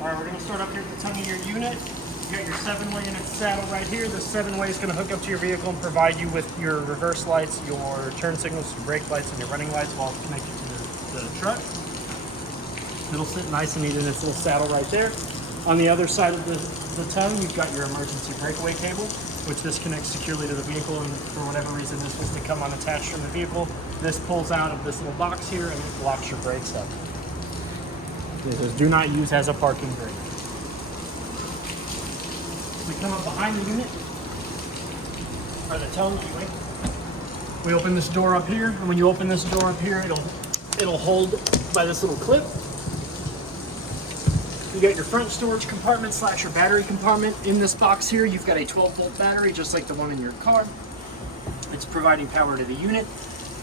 All right, we're going to start up here at the tongue of your unit. You got your 7-way in its saddle right here. This 7-way is going to hook up to your vehicle and provide you with your reverse lights, your turn signals, your brake lights, and your running lights while it's connected to the truck. It'll sit nice and neat in its little saddle right there. On the other side of the tongue, you've got your emergency breakaway cable, which this connects securely to the vehicle, and for whatever reason this was to come unattached from the vehicle, this pulls out of this little box here and it locks your brakes up. It says do not use as a parking brake. We come up behind the unit, or the tongue anyway. We open this door up here, and when you open this door up here, it'll hold by this little clip. You got your front storage compartment / your battery compartment. In this box here, you've got a 12-volt battery, just like the one in your car. It's providing power to the unit.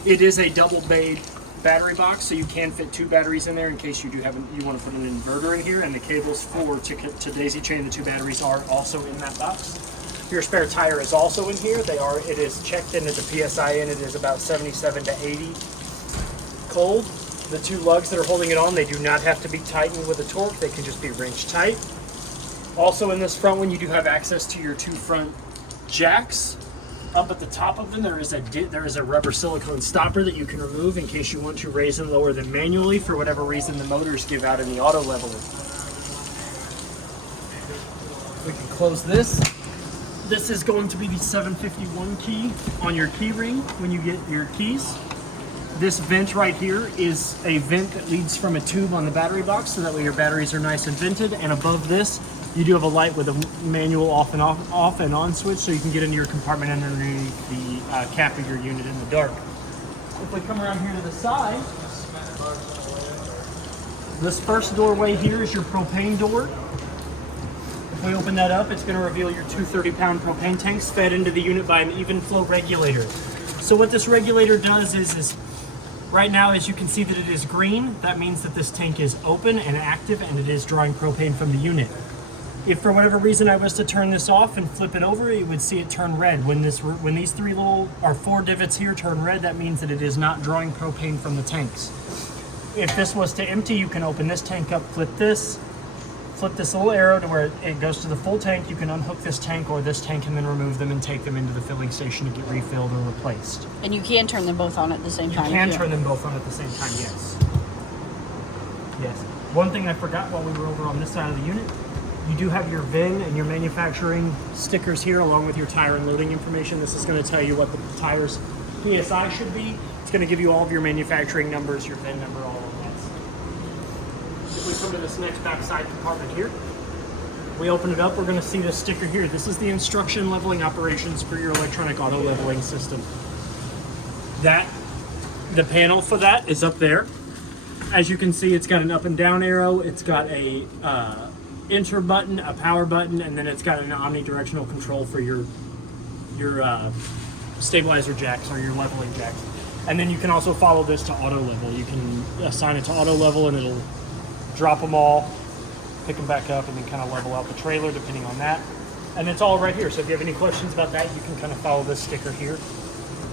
It is a double bay battery box, so you can fit 2 batteries in there in case you want to put an inverter in here, and the cables to daisy chain the 2 batteries are also in that box. Your spare tire is also in here. It is checked into the PSI in. It is about 77 to 80 cold. The 2 lugs that are holding it on, they do not have to be tightened with a torque. They can just be wrench tight. Also in this front one, you do have access to your 2 front jacks. Up at the top of them, there is a rubber silicone stopper that you can remove in case you want to raise and lower them manually for whatever reason the motors give out in the auto leveler. We can close this. This is going to be the 751 key on your key ring when you get your keys. This vent right here is a vent that leads from a tube on the battery box, so that way your batteries are nice and vented. And above this, you do have a light with a manual off and on switch, so you can get into your compartment underneath the cap of your unit in the dark. If we come around here to the side, this first doorway here is your propane door. If we open that up, it's going to reveal your 2 30-pound propane tanks fed into the unit by an even flow regulator. So what this regulator does is right now, as you can see that it is green, that means that this tank is open and active and it is drawing propane from the unit. If for whatever reason I was to turn this off and flip it over, you would see it turn red. When these 4 divots here turn red, that means that it is not drawing propane from the tanks. If this was to empty, you can open this tank up, flip this little arrow to where it goes to the full tank. You can unhook this tank or this tank and then remove them and take them into the filling station to get refilled or replaced. And you can turn them both on at the same time? You can turn them both on at the same time, yes. Yes. One thing I forgot while we were over on this side of the unit, you do have your VIN and your manufacturing stickers here along with your tire and loading information. This is going to tell you what the tire's PSI should be. It's going to give you all of your manufacturing numbers, your VIN number, all of that stuff. If we come to this next backside compartment here, we open it up, we're going to see this sticker here. This is the instruction leveling operations for your electronic auto leveling system. The panel for that is up there. As you can see, it's got an up and down arrow. It's got a enter button, a power button, and then it's got an omnidirectional control for your stabilizer jacks or your leveling jacks. And then you can also follow this to auto level. You can assign it to auto level and it'll drop them all, pick them back up, and then kind of level out the trailer depending on that. And it's all right here. So if you have any questions about that, you can kind of follow this sticker here.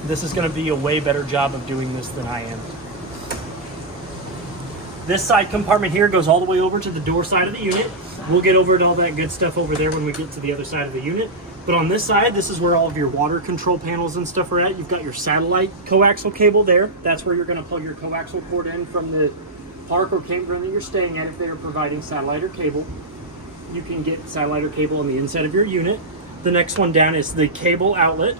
This is going to be a way better job of doing this than I am. This side compartment here goes all the way over to the door side of the unit. We'll get over to all that good stuff over there when we get to the other side of the unit. But on this side, this is where all of your water control panels and stuff are at. You've got your satellite coaxial cable there. That's where you're going to plug your coaxial cord in from the park or campground that you're staying at if they are providing satellite or cable. You can get satellite or cable on the inside of your unit. The next one down is the cable outlet.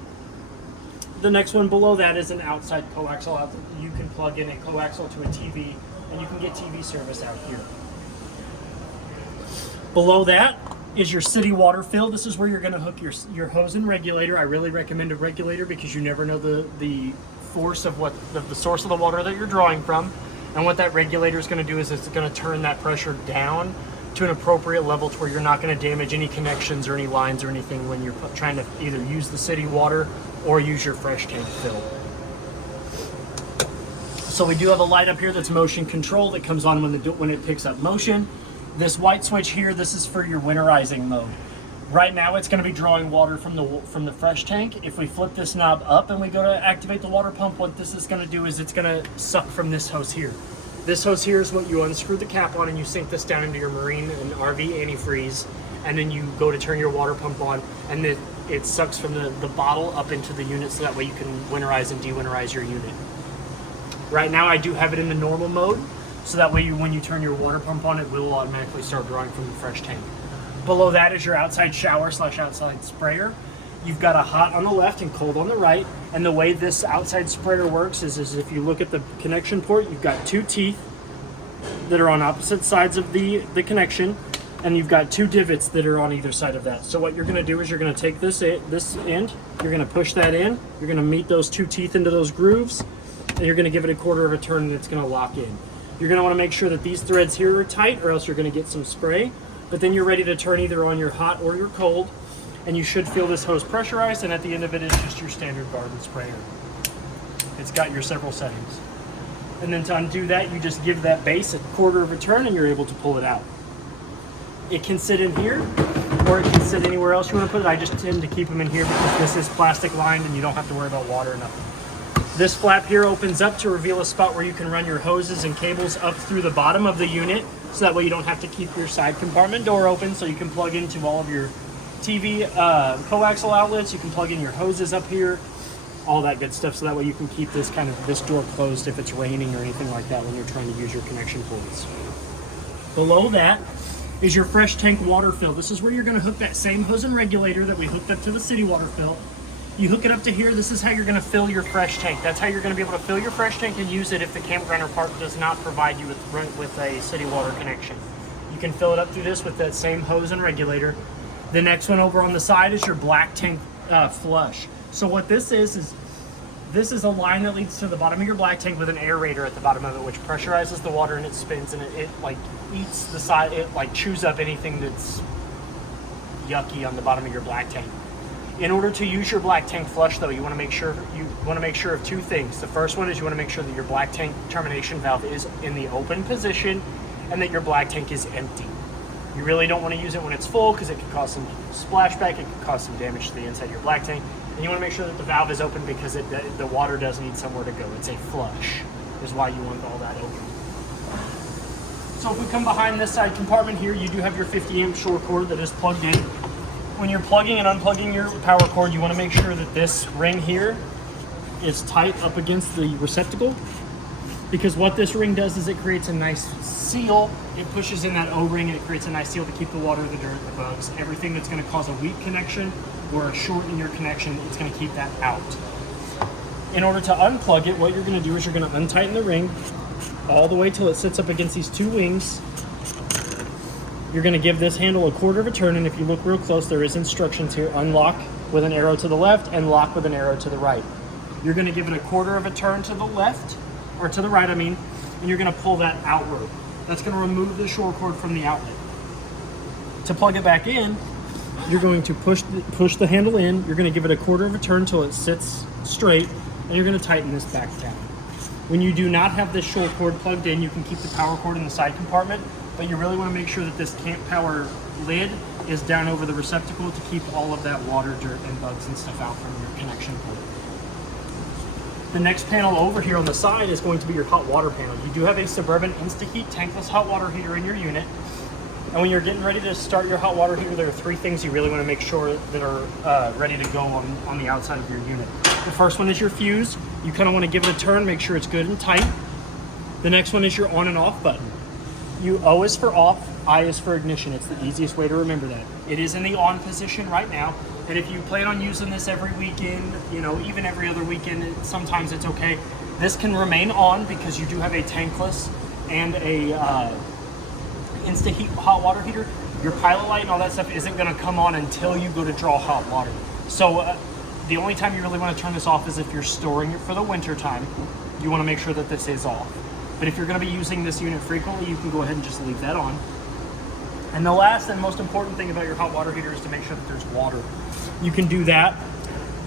The next one below that is an outside coaxial outlet. You can plug in a coaxial to a TV, and you can get TV service out here. Below that is your city water fill. This is where you're going to hook your hose and regulator. I really recommend a regulator because you never know the force of the source of the water that you're drawing from. And what that regulator is going to do is it's going to turn that pressure down to an appropriate level to where you're not going to damage any connections or any lines or anything when you're trying to either use the city water or use your fresh tank fill. So we do have a light up here that's motion control that comes on when it picks up motion. This white switch here, this is for your winterizing mode. Right now it's going to be drawing water from the fresh tank. If we flip this knob up and we go to activate the water pump, what this is going to do is it's going to suck from this hose here. This hose here is what you unscrew the cap on, and you sink this down into your marine and RV antifreeze, and then you go to turn your water pump on, and it sucks from the bottle up into the unit, so that way you can winterize and de-winterize your unit. Right now I do have it in the normal mode, so that way when you turn your water pump on, it will automatically start drawing from the fresh tank. Below that is your outside shower / outside sprayer. You've got a hot on the left and cold on the right. And the way this outside sprayer works is if you look at the connection port, you've got 2 teeth that are on opposite sides of the connection, and you've got 2 divots that are on either side of that. So what you're gonna do is you're gonna take this end, you're gonna push that in, you're gonna meet those 2 teeth into those grooves, and you're gonna give it a quarter of a turn, and it's gonna lock in. You're gonna wanna make sure that these threads here are tight, or else you're gonna get some spray. But then you're ready to turn either on your hot or your cold, and you should feel this hose pressurized, and at the end of it is just your standard garden sprayer. It's got your several settings. And then to undo that, you just give that base a quarter of a turn, and you're able to pull it out. It can sit in here, or it can sit anywhere else you want to put it. I just tend to keep them in here because this is plastic lined, and you don't have to worry about water or nothing. This flap here opens up to reveal a spot where you can run your hoses and cables up through the bottom of the unit, so that way you don't have to keep your side compartment door open, so you can plug into all of your TV coaxial outlets. You can plug in your hoses up here, all that good stuff, so that way you can keep this door closed if it's raining or anything like that when you're trying to use your connection ports. Below that is your fresh tank water fill. This is where you're going to hook that same hose and regulator that we hooked up to the city water fill. You hook it up to here. This is how you're going to fill your fresh tank. That's how you're going to be able to fill your fresh tank and use it if the campground or park does not provide you with a city water connection. You can fill it up through this with that same hose and regulator. The next one over on the side is your black tank flush. So what this is a line that leads to the bottom of your black tank with an aerator at the bottom of it, which pressurizes the water and it spins, and it like eats the side, it like chews up anything that's yucky on the bottom of your black tank. In order to use your black tank flush, though, you want to make sure of 2 things. The first one is you want to make sure that your black tank termination valve is in the open position and that your black tank is empty. You really don't want to use it when it's full because it could cause some splashback, it could cause some damage to the inside of your black tank. And you want to make sure that the valve is open because the water does need somewhere to go. It's a flush, is why you want all that open. So if we come behind this side compartment here, you do have your 50 amp shore cord that is plugged in. When you're plugging and unplugging your power cord, you want to make sure that this ring here is tight up against the receptacle, because what this ring does is it creates a nice seal. It pushes in that O-ring and it creates a nice seal to keep the water, the dirt, the bugs, everything that's going to cause a weak connection or a short in your connection, it's going to keep that out. In order to unplug it, what you're going to do is you're going to untighten the ring all the way till it sits up against these 2 wings. You're going to give this handle a quarter of a turn, and if you look real close, there is instructions here. Unlock with an arrow to the left and lock with an arrow to the right. You're going to give it a quarter of a turn to the left, or to the right, I mean, and you're going to pull that outward. That's going to remove the shore cord from the outlet. To plug it back in, you're going to push the handle in. You're going to give it a quarter of a turn till it sits straight, and you're going to tighten this back down. When you do not have this shore cord plugged in, you can keep the power cord in the side compartment, but you really want to make sure that this Camp Power lid is down over the receptacle to keep all of that water, dirt, and bugs and stuff out from your connection port. The next panel over here on the side is going to be your hot water panel. You do have a Suburban InstaHeat tankless hot water heater in your unit. And when you're getting ready to start your hot water heater, there are 3 things you really want to make sure that are ready to go on the outside of your unit. The first one is your fuse. You kind of want to give it a turn, make sure it's good and tight. The next one is your on and off button. O is for off, I is for ignition. It's the easiest way to remember that. It is in the on position right now, and if you plan on using this every weekend, even every other weekend, sometimes it's okay. This can remain on because you do have a tankless and a InstaHeat hot water heater. Your pilot light and all that stuff isn't going to come on until you go to draw hot water. So the only time you really want to turn this off is if you're storing it for the winter time. You want to make sure that this is off. But if you're going to be using this unit frequently, you can go ahead and just leave that on. And the last and most important thing about your hot water heater is to make sure that there's water. You can do that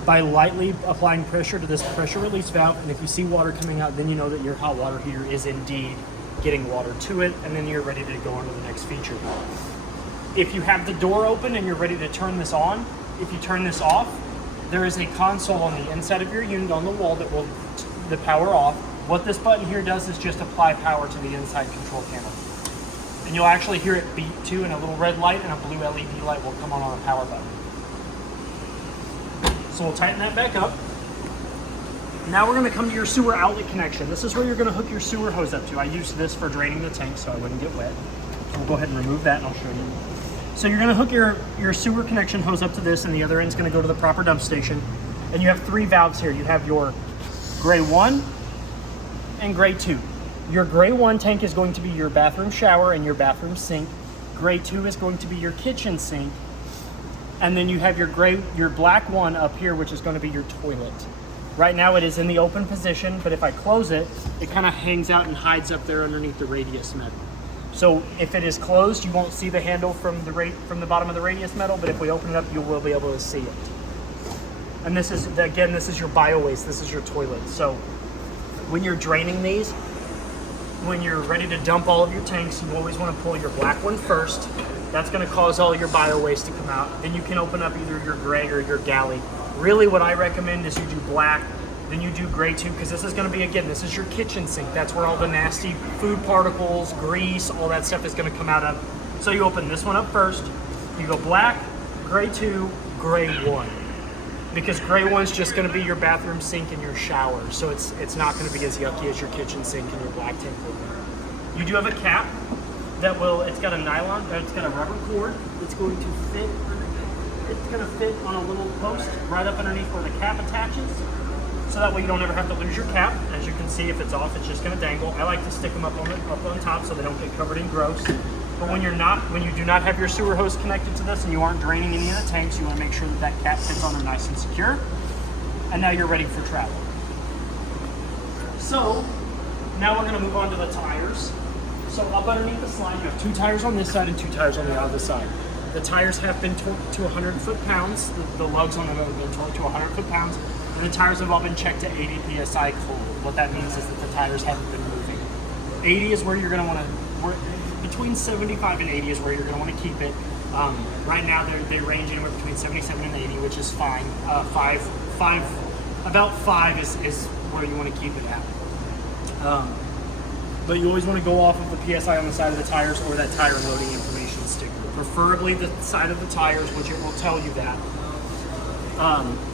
by lightly applying pressure to this pressure release valve, and if you see water coming out, then you know that your hot water heater is indeed getting water to it, and then you're ready to go on to the next feature. If you have the door open and you're ready to turn this on, if you turn this off, there is a console on the inside of your unit on the wall that will the power off. What this button here does is just apply power to the inside control panel. And you'll actually hear it beep too, and a little red light and a blue LED light will come on the power button. So we'll tighten that back up. Now we're going to come to your sewer outlet connection. This is where you're going to hook your sewer hose up to. I used this for draining the tank so I wouldn't get wet. So we'll go ahead and remove that and I'll show you. So you're going to hook your sewer connection hose up to this, and the other end's going to go to the proper dump station. And you have 3 valves here. You have your gray 1 and gray 2. Your gray 1 tank is going to be your bathroom shower and your bathroom sink. Gray 2 is going to be your kitchen sink. And then you have your black 1 up here, which is going to be your toilet. Right now it is in the open position, but if I close it, it kind of hangs out and hides up there underneath the radius metal. So if it is closed, you won't see the handle from the bottom of the radius metal, but if we open it up, you will be able to see it. And this is your bio waste, this is your toilet. So when you're draining these, when you're ready to dump all of your tanks, you always want to pull your black 1 first. That's going to cause all your bio waste to come out. Then you can open up either your gray or your galley. Really what I recommend is you do black, then you do gray 2, because this is going to be, again, this is your kitchen sink. That's where all the nasty food particles, grease, all that stuff is going to come out of. So you open this one up first, you go black, gray 2, gray 1. Because gray 1's just going to be your bathroom sink and your shower, so it's not going to be as yucky as your kitchen sink and your black tank will be. You do have a cap that it's got a nylon, it's got a rubber cord that's going to fit. It's going to fit on a little post right up underneath where the cap attaches, so that way you don't ever have to lose your cap. As you can see, if it's off, it's just going to dangle. I like to stick them up on top so they don't get covered in gross. But when you do not have your sewer hose connected to this and you aren't draining any of the tanks, you want to make sure that cap fits on there nice and secure. And now you're ready for travel. So now we're going to move on to the tires. So up underneath the slide, you have 2 tires on this side and 2 tires on the other side. The tires have been torqued to 100 foot-pounds. The lugs on them have been torqued to 100 foot-pounds. And the tires have all been checked to 80 PSI cold. What that means is that the tires haven't been moving. 80 is where you're going to want to, between 75 and 80 is where you're going to want to keep it. Right now they range anywhere between 77 and 80, which is fine. About 5 is where you want to keep it at. But you always want to go off of the PSI on the side of the tires or that tire loading information sticker. Preferably the side of the tires, which it will tell you that.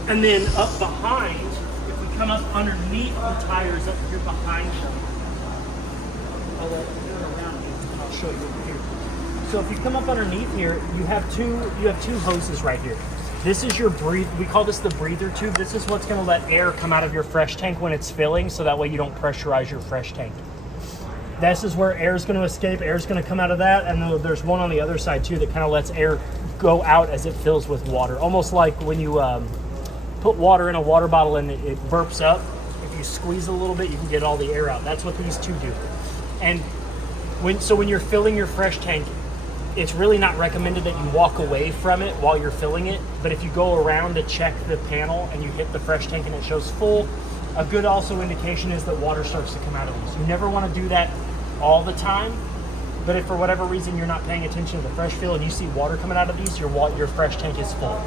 And then up behind, if we come up underneath the tires up here behind them, I'll show you over here. So if you come up underneath here, you have two hoses right here. This is your we call this the breather tube. This is what's going to let air come out of your fresh tank when it's filling, so that way you don't pressurize your fresh tank. This is where air is going to escape. Air is going to come out of that, and there's one on the other side too that kind of lets air go out as it fills with water. Almost like when you put water in a water bottle and it burps up. If you squeeze a little bit, you can get all the air out. That's what these two do. And when you're filling your fresh tank, it's really not recommended that you walk away from it while you're filling it. But if you go around to check the panel and you hit the fresh tank and it shows full, a good also indication is that water starts to come out of these. You never want to do that all the time, but if for whatever reason you're not paying attention to the fresh fill and you see water coming out of these, your fresh tank is full.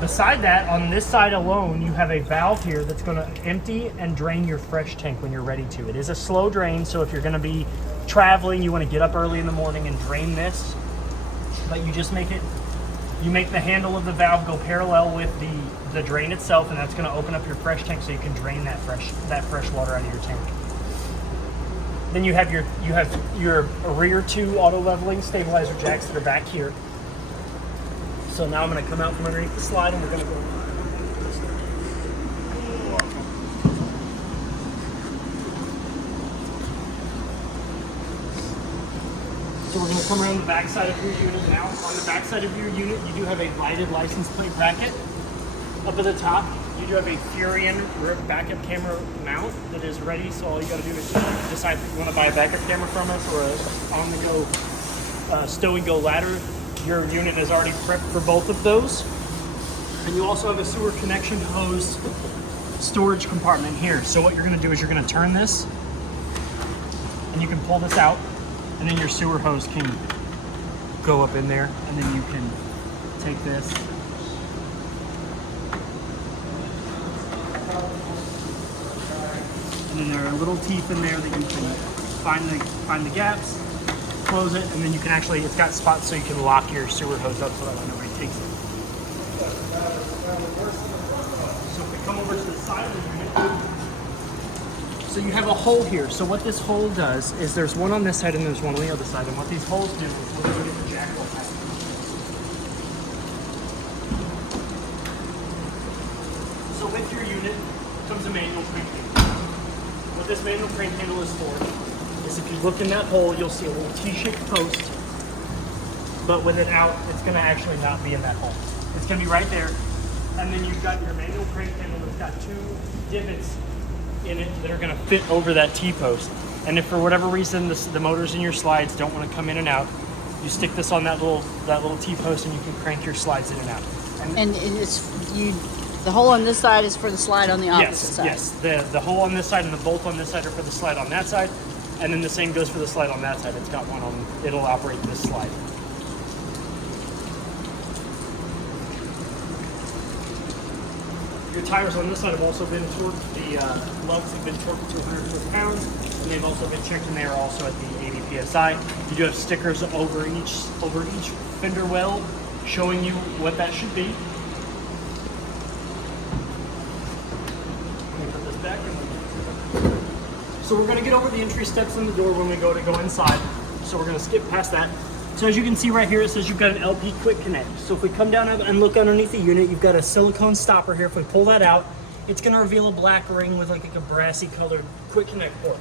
Beside that, on this side alone, you have a valve here that's going to empty and drain your fresh tank when you're ready to. It is a slow drain, so if you're going to be traveling, you want to get up early in the morning and drain this, but you just make the handle of the valve go parallel with the drain itself, and that's going to open up your fresh tank so you can drain that fresh water out of your tank. Then you have your rear 2 auto leveling stabilizer jacks that are back here. So now I'm going to come out from underneath the slide and we're going to go. So we're going to come around the back side of your unit now. On the back side of your unit, you do have a lighted license plate bracket. Up at the top, you do have a Furion backup camera mount that is ready. So all you got to do is decide if you want to buy a backup camera from us or a on-the-go stow and go ladder. Your unit is already prepped for both of those. And you also have a sewer connection hose storage compartment here. So what you're going to do is you're going to turn this and you can pull this out, and then your sewer hose can go up in there, and then you can take this and And then there are little teeth in there that you can find the gaps, close it, and then you can actually, it's got spots so you can lock your sewer hose up so that way nobody takes it. So if we come over to the side of the unit, so you have a hole here. So what this hole does is there's one on this side and there's one on the other side. And what these holes do is we're going to get the jack hole pattern. So with your unit comes a manual crank handle. What this manual crank handle is for is if you look in that hole, you'll see a little T-shaped post. But with it out, it's going to actually not be in that hole. It's going to be right there. And then you've got your manual crank handle that's got two divots in it that are going to fit over that T-post. And if for whatever reason the motors in your slides don't want to come in and out, you stick this on that little T-post and you can crank your slides in and out. And the hole on this side is for the slide on the opposite side. Yes, the hole on this side and the bolt on this side are for the slide on that side, and then the same goes for the slide on that side. It's got one on, it'll operate this slide. Your tires on this side have also been torqued. The lugs have been torqued to 100 foot-pounds, and they've also been checked, and they are also at the 80 psi. You do have stickers over each fender well showing you what that should be. Let me put this back. So we're going to get over the entry steps in the door when we go inside. So we're going to skip past that. So as you can see right here, it says you've got an LP quick connect. So if we come down and look underneath the unit, you've got a silicone stopper here. If we pull that out, it's gonna reveal a black ring with like a brassy colored quick connect port.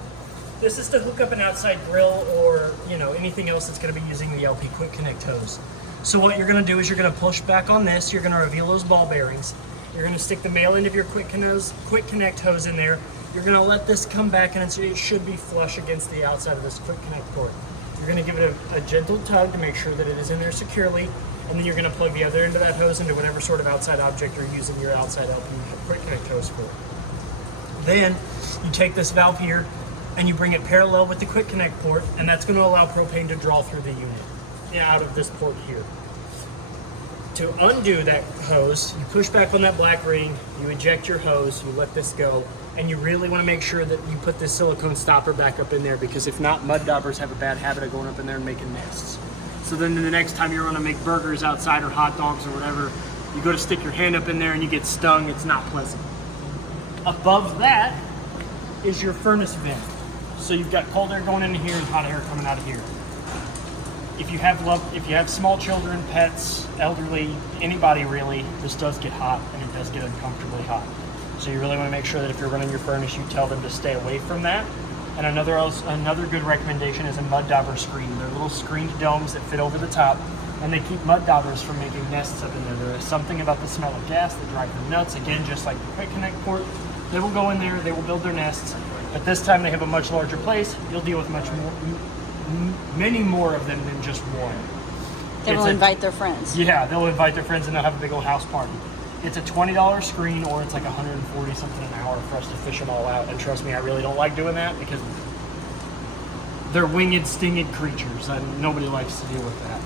This is to hook up an outside grill or anything else that's gonna be using the LP quick connect hose. So what you're gonna do is you're gonna push back on this, you're gonna reveal those ball bearings. You're gonna stick the male end of your quick connect hose in there. You're gonna let this come back and it should be flush against the outside of this quick connect port. You're going to give it a gentle tug to make sure that it is in there securely, and then you're going to plug the other end of that hose into whatever sort of outside object you're using your outside LP quick connect hose for. Then you take this valve here and you bring it parallel with the quick connect port, and that's going to allow propane to draw through the unit out of this port here. To undo that hose, you push back on that black ring, you eject your hose, you let this go, and you really want to make sure that you put this silicone stopper back up in there, because if not, mud daubers have a bad habit of going up in there and making nests. So then the next time you're going to make burgers outside or hot dogs or whatever, you go to stick your hand up in there and you get stung. It's not pleasant. Above that is your furnace vent. So you've got cold air going into here and hot air coming out of here. If you have small children, pets, elderly, anybody really, this does get hot and it does get uncomfortably hot. So you really want to make sure that if you're running your furnace, you tell them to stay away from that. And another good recommendation is a mud dauber screen. They're little screened domes that fit over the top, and they keep mud daubers from making nests up in there. There is something about the smell of gas that drives them nuts. Again, just like the quick connect port, they will go in there, they will build their nests, but this time they have a much larger place. You'll deal with many more of them than just one. They will invite their friends. Yeah, they'll invite their friends and they'll have a big old house party. It's a $20 screen, or it's like 140 something an hour for us to fish them all out. And trust me, I really don't like doing that because they're winged, stinged creatures, and nobody likes to deal with that.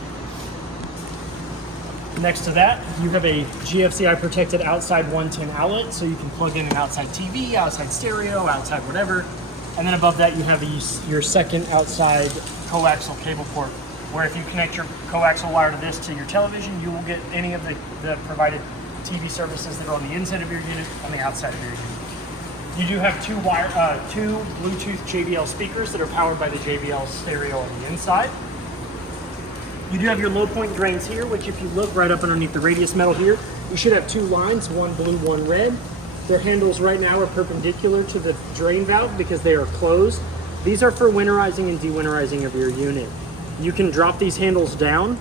Next to that, you have a GFCI protected outside 110 outlet, so you can plug in an outside TV, outside stereo, outside whatever. And then above that, you have your second outside coaxial cable port, where if you connect your coaxial wire to this to your television, you will get any of the provided TV services that are on the inside of your unit on the outside of your unit. You do have two Bluetooth JBL speakers that are powered by the JBL stereo on the inside. You do have your low point drains here, which if you look right up underneath the radius metal here, you should have two lines, one blue, one red. Their handles right now are perpendicular to the drain valve because they are closed. These are for winterizing and dewinterizing of your unit. You can drop these handles down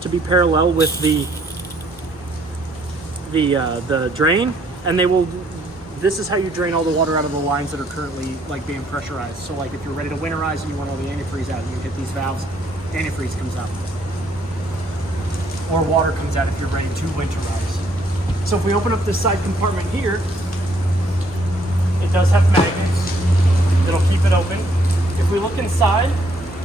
to be parallel with the drain, and this is how you drain all the water out of the lines that are currently being pressurized. So like if you're ready to winterize and you want all the antifreeze out, you hit these valves, antifreeze comes out. Or water comes out if you're ready to winterize. So if we open up this side compartment here, it does have magnets that'll keep it open. If we look inside,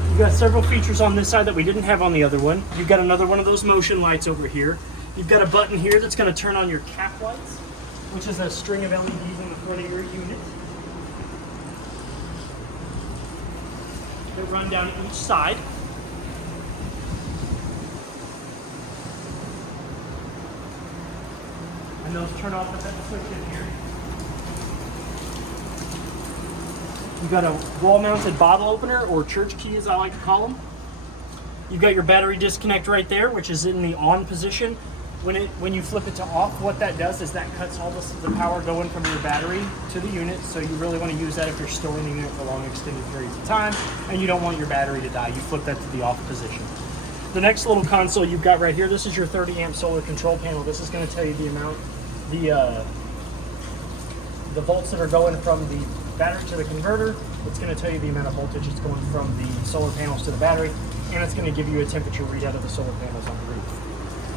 you've got several features on this side that we didn't have on the other one. You've got another one of those motion lights over here. You've got a button here that's going to turn on your cap lights, which is a string of LEDs in the front of your unit. that run down each side. And those turn off at that switch in here. You've got a wall-mounted bottle opener, or church key as I like to call them. You've got your battery disconnect right there, which is in the on position. When you flip it to off, what that does is that cuts all the power going from your battery to the unit. So you really want to use that if you're storing the unit for long extended periods of time and you don't want your battery to die. You flip that to the off position. The next little console you've got right here, this is your 30 amp solar control panel. This is going to tell you the amount, the volts that are going from the battery to the converter. It's going to tell you the amount of voltage that's going from the solar panels to the battery, and it's going to give you a temperature readout of the solar panels on the roof.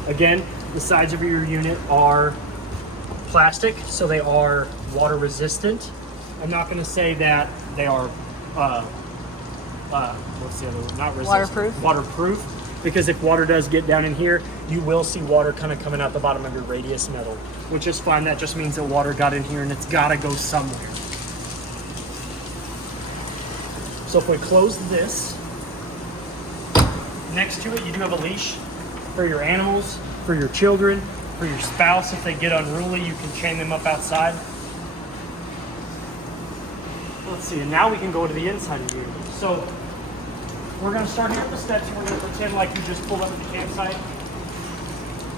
Again, the sides of your unit are plastic, so they are water resistant. I'm not going to say that they are what's the other one? Not resistant. Waterproof, because if water does get down in here, you will see water kind of coming out the bottom of your radius metal, which is fine. That just means that water got in here and it's got to go somewhere. So if we close this, next to it you do have a leash for your animals, for your children, for your spouse. If they get unruly, you can chain them up outside. Let's see, and now we can go to the inside of the unit. So we're going to start here at the steps. We're going to pretend like you just pulled up at the campsite,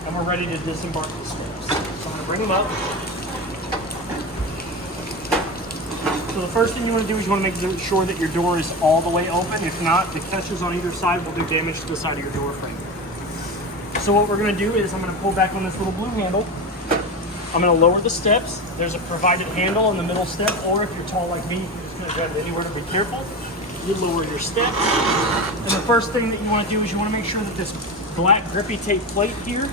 and we're ready to disembark the steps. So I'm going to bring them up. So the first thing you want to do is you want to make sure that your door is all the way open. If not, the catches on either side will do damage to the side of your door frame. So what we're going to do is I'm going to pull back on this little blue handle. I'm going to lower the steps. There's a provided handle on the middle step, or if you're tall like me, you're just going to grab it anywhere to be careful. You lower your step. And the first thing that you want to do is you want to make sure that this black grippy tape plate here,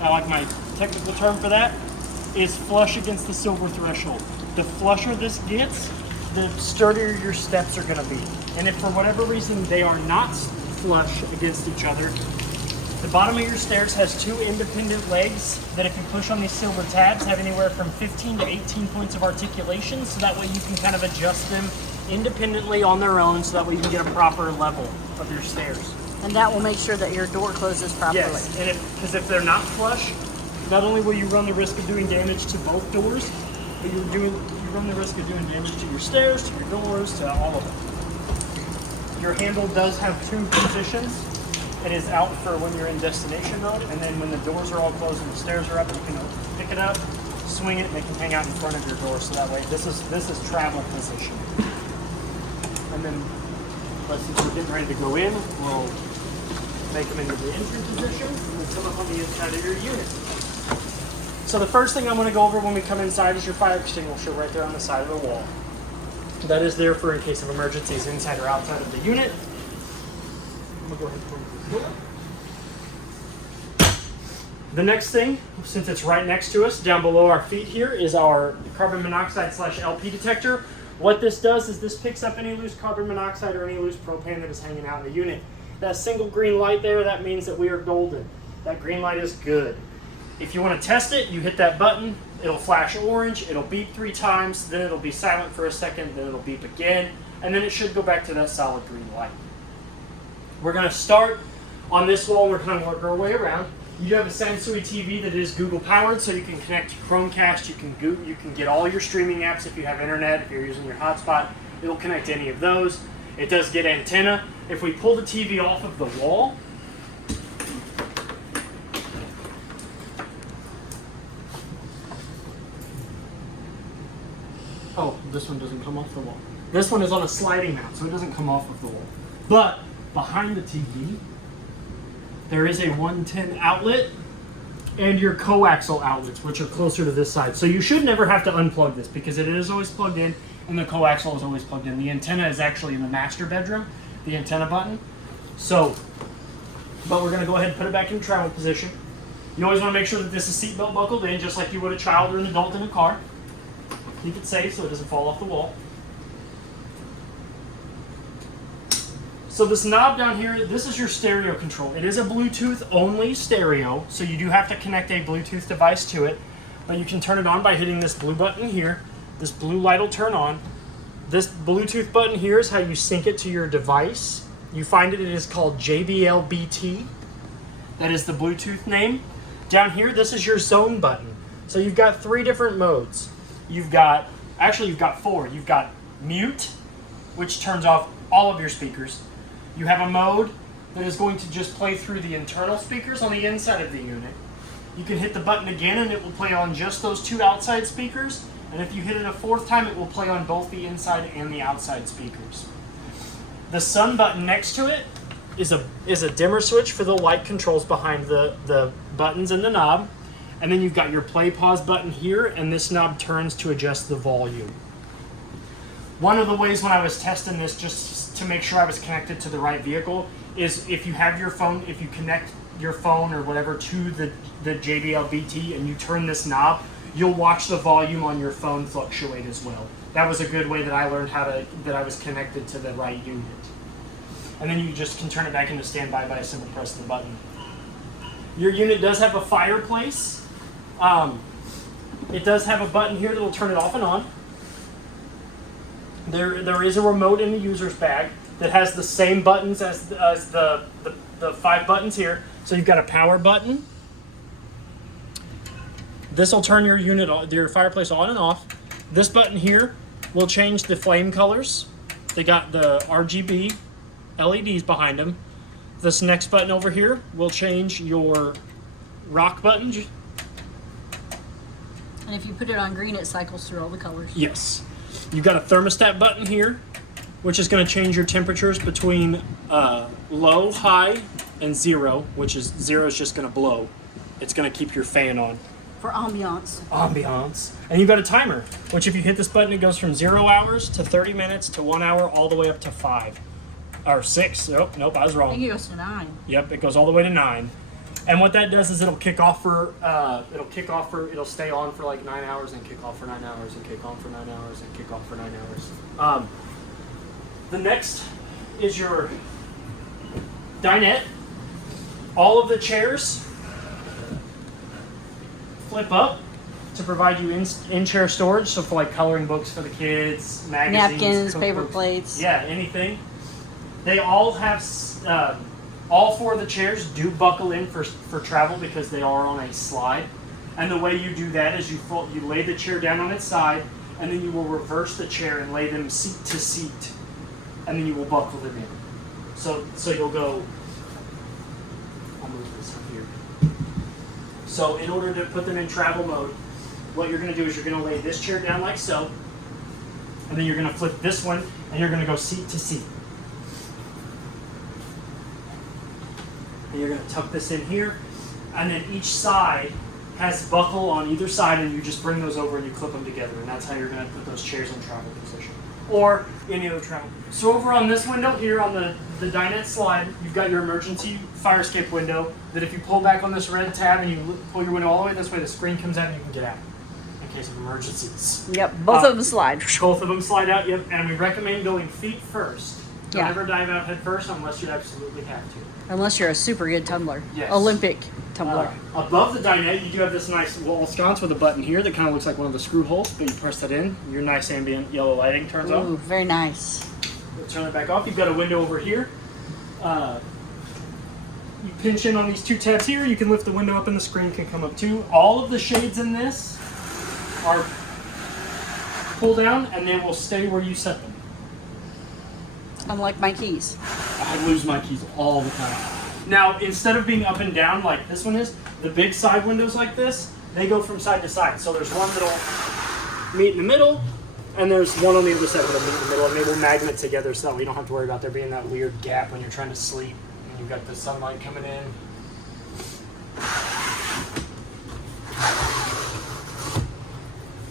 I like my technical term for that, is flush against the silver threshold. The flusher this gets, the sturdier your steps are going to be. And if for whatever reason they are not flush against each other, the bottom of your stairs has two independent legs that if you push on these silver tabs have anywhere from 15 to 18 points of articulation, so that way you can kind of adjust them independently on their own, so that way you can get a proper level of your stairs. And that will make sure that your door closes properly. Yes, and because if they're not flush, not only will you run the risk of doing damage to both doors, but you run the risk of doing damage to your stairs, to your doors, to all of them. Your handle does have two positions. It is out for when you're in destination mode, and then when the doors are all closed and the stairs are up, you can pick it up, swing it, and it can hang out in front of your door. So that way, this is travel position. And then, since we're getting ready to go in, we'll make them into the entry position, and then come up on the inside of your unit. So the first thing I'm going to go over when we come inside is your fire extinguisher right there on the side of the wall. That is there for in case of emergencies inside or outside of the unit. I'm going to go ahead and close this door. The next thing, since it's right next to us, down below our feet here, is our carbon monoxide / LP detector. What this does is this picks up any loose carbon monoxide or any loose propane that is hanging out in the unit. That single green light there, that means that we are golden. That green light is good. If you want to test it, you hit that button, it'll flash orange, it'll beep 3 times, then it'll be silent for a second, then it'll beep again, and then it should go back to that solid green light. We're going to start on this wall, we're going to work our way around. You do have a Samsung TV that is Google powered, so you can connect to Chromecast, you can get all your streaming apps if you have internet, if you're using your hotspot, it'll connect to any of those. It does get antenna. If we pull the TV off of the wall, oh, this one doesn't come off the wall. This one is on a sliding mount, so it doesn't come off of the wall. But behind the TV, there is a 110 outlet and your coaxial outlets, which are closer to this side. So you should never have to unplug this because it is always plugged in and the coaxial is always plugged in. The antenna is actually in the master bedroom, the antenna button. So, but we're going to go ahead and put it back in travel position. You always want to make sure that this is seatbelt buckled in, just like you would a child or an adult in a car. Keep it safe so it doesn't fall off the wall. So this knob down here, this is your stereo control. It is a Bluetooth only stereo, so you do have to connect a Bluetooth device to it. But you can turn it on by hitting this blue button here. This blue light will turn on. This Bluetooth button here is how you sync it to your device. You find it is called JBL BT. That is the Bluetooth name. Down here, this is your zone button. So you've got 3 different modes. You've got 4. You've got mute, which turns off all of your speakers. You have a mode that is going to just play through the internal speakers on the inside of the unit. You can hit the button again and it will play on just those 2 outside speakers. And if you hit it a 4th time, it will play on both the inside and the outside speakers. The sun button next to it is a dimmer switch for the light controls behind the buttons and the knob. And then you've got your play pause button here, and this knob turns to adjust the volume. One of the ways when I was testing this, just to make sure I was connected to the right vehicle, is if you have your phone, if you connect your phone or whatever to the JBL BT and you turn this knob, you'll watch the volume on your phone fluctuate as well. That was a good way that I learned that I was connected to the right unit. And then you just can turn it back into standby by a simple press of the button. Your unit does have a fireplace. It does have a button here that will turn it off and on. There is a remote in the user's bag that has the same buttons as the 5 buttons here. So you've got a power button. This will turn your fireplace on and off. This button here will change the flame colors. They got the RGB LEDs behind them. This next button over here will change your rock buttons. And if you put it on green, it cycles through all the colors. Yes. You've got a thermostat button here, which is going to change your temperatures between low, high, and 0, which is 0 is just going to blow. It's going to keep your fan on. For ambiance. Ambiance. And you've got a timer, which if you hit this button, it goes from 0 hours to 30 minutes to 1 hour, all the way up to 5. Or 6. Nope, I was wrong. I think it goes to 9. Yep, it goes all the way to 9. And what that does is it'll stay on for like 9 hours and kick off for 9 hours and kick on for 9 hours and kick off for 9 hours. The next is your dinette. All of the chairs flip up to provide you in-chair storage. So for like coloring books for the kids, magazines, napkins, cookbooks, paper plates. Yeah, anything. They all have, all 4 of the chairs do buckle in for travel because they are on a slide. And the way you do that is you lay the chair down on its side, and then you will reverse the chair and lay them seat to seat, and then you will buckle them in. So you'll go, I'll move this up here. So in order to put them in travel mode, what you're going to do is you're going to lay this chair down like so, and then you're going to flip this one, and you're going to go seat to seat. And you're going to tuck this in here, and then each side has buckle on either side, and you just bring those over and you clip them together, and that's how you're going to put those chairs in travel position or any other travel. So over on this window here on the dinette slide, you've got your emergency fire escape window that if you pull back on this red tab and you pull your window all the way this way, the screen comes out and you can get out in case of emergencies. Yep, both of them slide. Both of them slide out, yep, and we recommend going feet first. Don't Yeah. ever dive out head first unless you absolutely have to. Unless you're a super good tumbler. Yes. Olympic tumbler. Above the dinette, you do have this nice wall sconce with a button here that kind of looks like one of the screw holes, but you press that in, your nice ambient yellow lighting turns Ooh, on. very nice. You'll turn it back off. You've got a window over here. You pinch in on these 2 tabs here, you can lift the window up and the screen can come up too. All of the shades in this are pull down and they will stay where you set them. Unlike my keys. I lose my keys all the time. Now, instead of being up and down like this one is, the big side windows like this, they go from side to side. So there's one that'll meet in the middle, and there's one on the other side that'll meet in the middle, and they will magnet together so that way you don't have to worry about there being that weird gap when you're trying to sleep and you've got the sunlight coming in.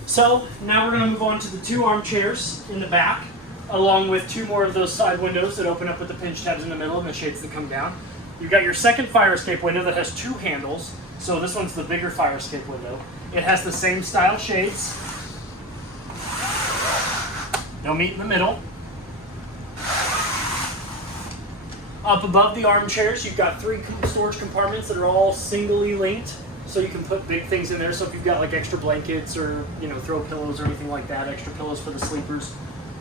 So now we're going to move on to the 2 armchairs in the back, along with 2 more of those side windows that open up with the pinch tabs in the middle and the shades that come down. You've got your second fire escape window that has 2 handles. So this one's the bigger fire escape window. It has the same style shades. They'll meet in the middle. Up above the armchairs, you've got 3 storage compartments that are all singly linked. So you can put big things in there. So if you've got like extra blankets or throw pillows or anything like that, extra pillows for the sleepers,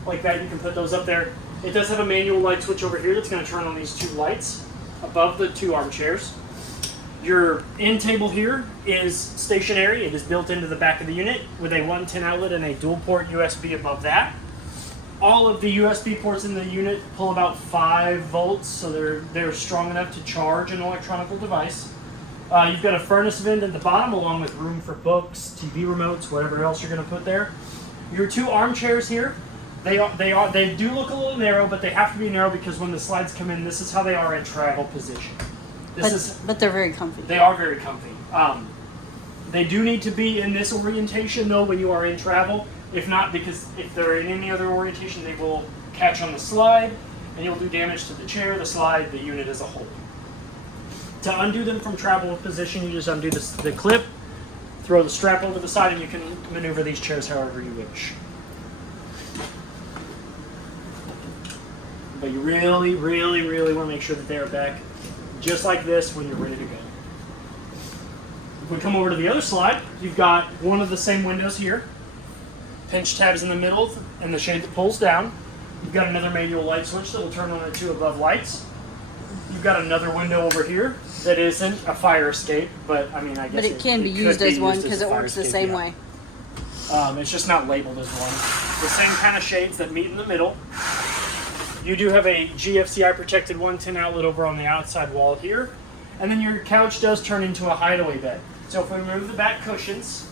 like that. You can put those up there. It does have a manual light switch over here that's going to turn on these 2 lights above the 2 armchairs. Your end table here is stationary. It is built into the back of the unit with a 110 outlet and a dual port USB above that. All of the USB ports in the unit pull about 5 volts, so they're strong enough to charge an electronic device. You've got a furnace vent at the bottom, along with room for books, TV remotes, whatever else you're going to put there. Your 2 armchairs here, they do look a little narrow, but they have to be narrow because when the slides come in, this is how they are in travel position. But they're very comfy. They are very comfy. They do need to be in this orientation though when you are in travel. If not, because if they're in any other orientation, they will catch on the slide and you'll do damage to the chair, the slide, the unit as a whole. To undo them from travel position, you just undo the clip, throw the strap over the side, and you can maneuver these chairs however you wish. But you really, really, really want to make sure that they are back just like this when you're ready to go. If we come over to the other slide, you've got one of the same windows here. Pinch tabs in the middle and the shade that pulls down. You've got another manual light switch that will turn on the 2 above lights. You've got another window over here that isn't a fire escape, but I mean, I guess it can be used as one because it works the same way. It's just not labeled as one. The same kind of shades that meet in the middle. You do have a GFCI protected 110 outlet over on the outside wall here. And then your couch does turn into a hideaway bed. So if we remove the back cushions,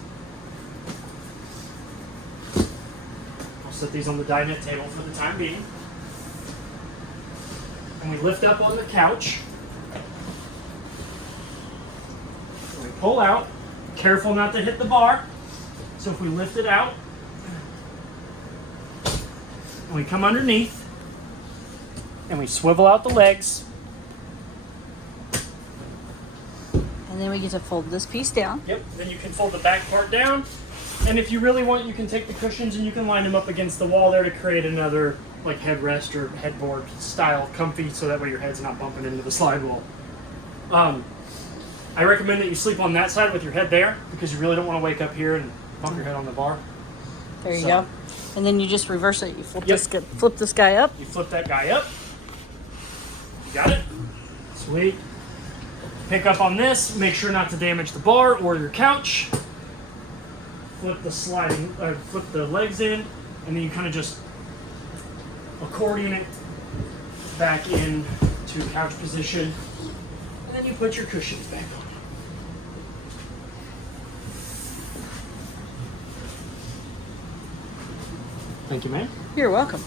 we'll set these on the dinette table for the time being. And we lift up on the couch. And we pull out. Careful not to hit the bar. So if we lift it out, and we come underneath, and we swivel out the legs. And then we get to fold this piece down. Yep, then you can fold the back part down. And if you really want, you can take the cushions and you can line them up against the wall there to create another like headrest or headboard style comfy, so that way your head's not bumping into the slide wall. I recommend that you sleep on that side with your head there because you really don't want to wake up here and bump your head on the bar. There you go. And then you just reverse it. You flip this guy up. You flip that guy up. You got it? Sweet. Pick up on this. Make sure not to damage the bar or your couch. Flip the legs in, and then you kind of just accordion it back in to couch position, and then you put your cushions back on. Thank you, ma'am. You're welcome.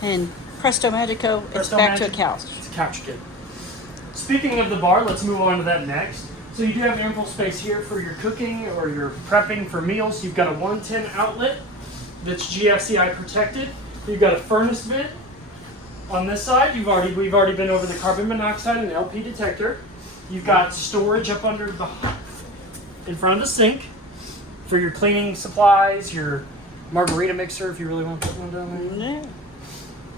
And presto magico, it's back to a couch. It's a couch kit. Speaking of the bar, let's move on to that next. So you do have ample space here for your cooking or your prepping for meals. You've got a 110 outlet that's GFCI protected. You've got a furnace vent on this side. We've already been over the carbon monoxide and LP detector. You've got storage up under in front of the sink for your cleaning supplies, your margarita mixer if you really want to put one down there. Yeah.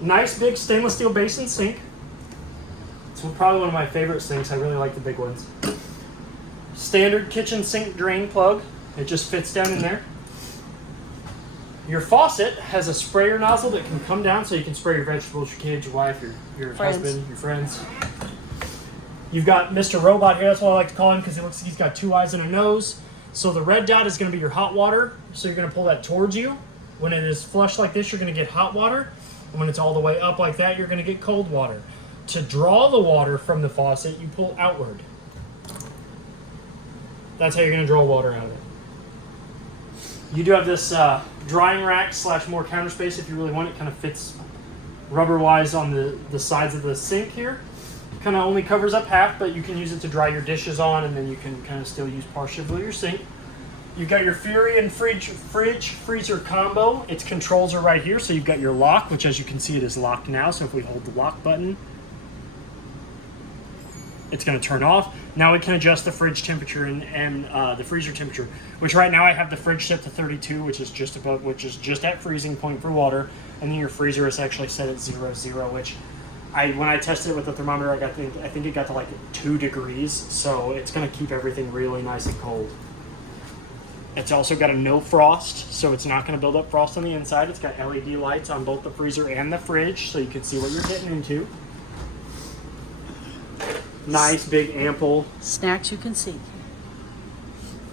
Nice big stainless steel basin sink. It's probably one of my favorite sinks. I really like the big ones. Standard kitchen sink drain plug. It just fits down in there. Your faucet has a sprayer nozzle that can come down so you can spray your vegetables, your kids, your wife, your husband, your friends. You've got Mr. Robot here. That's what I like to call him because it looks like he's got 2 eyes and a nose. So the red dot is going to be your hot water. So you're going to pull that towards you. When it is flush like this, you're going to get hot water. And when it's all the way up like that, you're going to get cold water. To draw the water from the faucet, you pull outward. That's how you're going to draw water out of it. You do have this drying rack / more counter space if you really want it. Kind of fits rubber-wise on the sides of the sink here. Kind of only covers up half, but you can use it to dry your dishes on, and then you can kind of still use partially your sink. You've got your Fury and fridge freezer combo. Its controls are right here. So you've got your lock, which as you can see it is locked now. So if we hold the lock button, it's going to turn off. Now we can adjust the fridge temperature and the freezer temperature, which right now I have the fridge set to 32, which is just at freezing point for water. And then your freezer is actually set at 0, which when I tested it with the thermometer, I think it got to like 2 degrees. So it's going to keep everything really nice and cold. It's also got a no frost, so it's not going to build up frost on the inside. It's got LED lights on both the freezer and the fridge, so you can see what you're getting into. Nice, big, ample. Snacks you can see.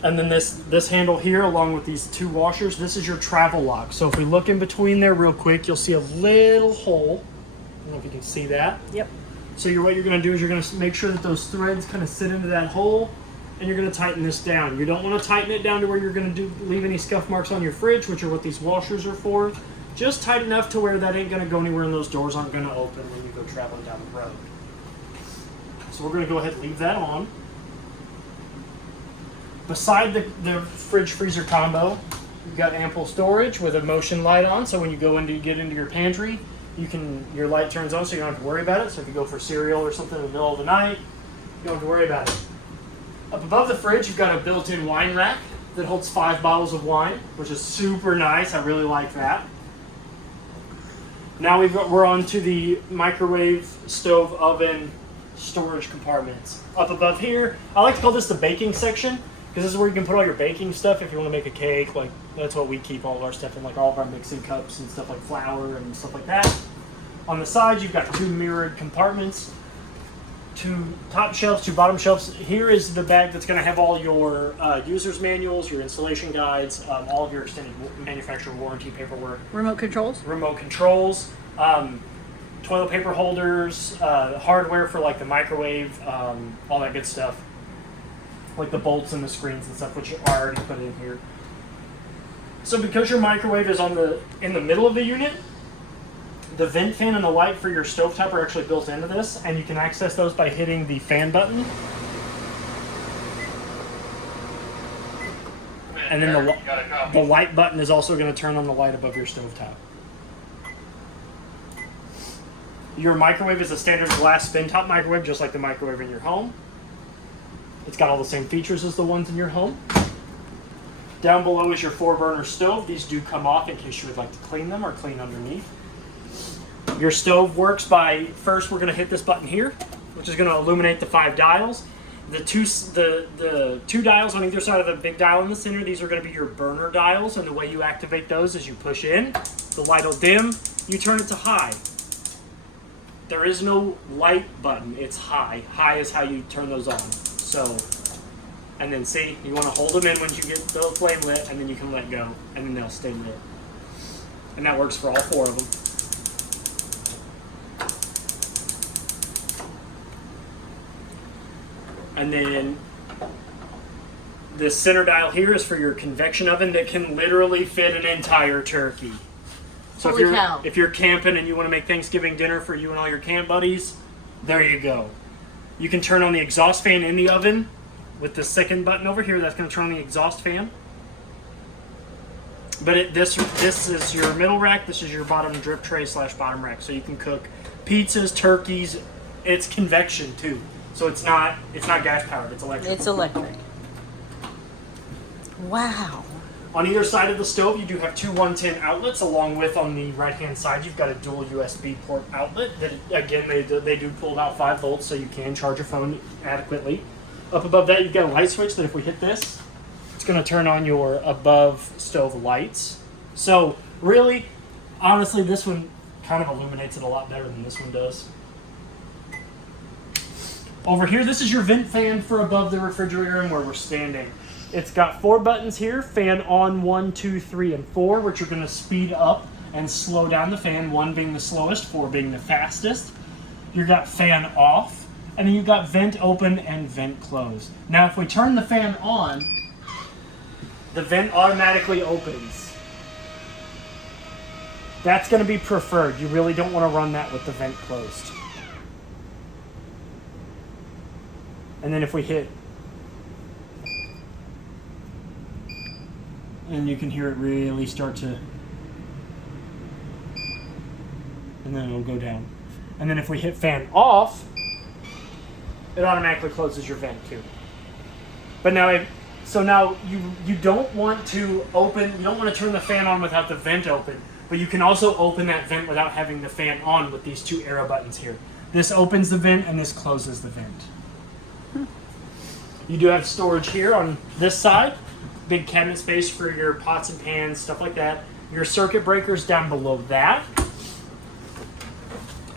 And then this handle here, along with these two washers, this is your travel lock. So if we look in between there real quick, you'll see a little hole. I don't know if you can see that. Yep. So what you're going to do is you're going to make sure that those threads kind of sit into that hole, and you're going to tighten this down. You don't want to tighten it down to where you're going to leave any scuff marks on your fridge, which are what these washers are for. Just tight enough to where that ain't going to go anywhere and those doors aren't going to open when you go traveling down the road. So we're going to go ahead and leave that on. Beside the fridge freezer combo, you've got ample storage with a motion light on, so when you get into your pantry, your light turns on, so you don't have to worry about it. So if you go for cereal or something in the middle of the night, you don't have to worry about it. Up above the fridge, you've got a built-in wine rack that holds 5 bottles of wine, which is super nice. I really like that. Now we're on to the microwave, stove, oven, storage compartments. Up above here, I like to call this the baking section, because this is where you can put all your baking stuff if you want to make a cake. Like, that's what we keep all of our stuff in, like all of our mixing cups and stuff like flour and stuff like that. On the sides, you've got 2 mirrored compartments, 2 top shelves, 2 bottom shelves. Here is the bag that's going to have all your user's manuals, your installation guides, all of your extended manufacturer warranty paperwork. Remote controls? Remote controls, toilet paper holders, hardware for like the microwave, all that good stuff. Like the bolts and the screens and stuff, which are already put in here. So because your microwave is in the middle of the unit, the vent fan and the light for your stovetop are actually built into this, and you can access those by hitting the fan button. And then the light button is also going to turn on the light above your stovetop. Your microwave is a standard glass spin top microwave, just like the microwave in your home. It's got all the same features as the ones in your home. Down below is your 4-burner stove. These do come off in case you would like to clean them or clean underneath. Your stove works by, first we're going to hit this button here, which is going to illuminate the 5 dials. The two dials on either side of the big dial in the center, these are going to be your burner dials, and the way you activate those is you push in, the light will dim, you turn it to high. There is no light button, it's high. High is how you turn those on. So, and then see, you want to hold them in once you get the flame lit, and then you can let go, and then they'll stay lit. And that works for all 4 of them. And then this center dial here is for your convection oven that can literally fit an entire turkey. So if you're camping and you want to make Thanksgiving dinner for you and all your camp buddies, there you go. You can turn on the exhaust fan in the oven with the second button over here. That's going to turn on the exhaust fan. But this is your middle rack. This is your bottom drip tray / bottom rack. So you can cook pizzas, turkeys. It's convection too. So it's not gas powered. It's electric. It's electric. Wow. On either side of the stove, you do have 2 110 outlets, along with on the right-hand side, you've got a dual USB port outlet that, again, they do pull about 5 volts, so you can charge your phone adequately. Up above that, you've got a light switch that if we hit this, it's going to turn on your above stove lights. So really, honestly, this one kind of illuminates it a lot better than this one does. Over here, this is your vent fan for above the refrigerator and where we're standing. It's got 4 buttons here, fan on 1, 2, 3, and 4, which are going to speed up and slow down the fan, 1 being the slowest, 4 being the fastest. You've got fan off, and then you've got vent open and vent close. Now, if we turn the fan on, the vent automatically opens. That's going to be preferred. You really don't want to run that with the vent closed. And then if we hit, and you can hear it really start to, and then it'll go down. And then if we hit fan off, it automatically closes your vent too. But now, so now you don't want to open, you don't want to turn the fan on without the vent open, but you can also open that vent without having the fan on with these 2 arrow buttons here. This opens the vent and this closes the vent. You do have storage here on this side. big cabinet space for your pots and pans, stuff like that. Your circuit breaker's down below that.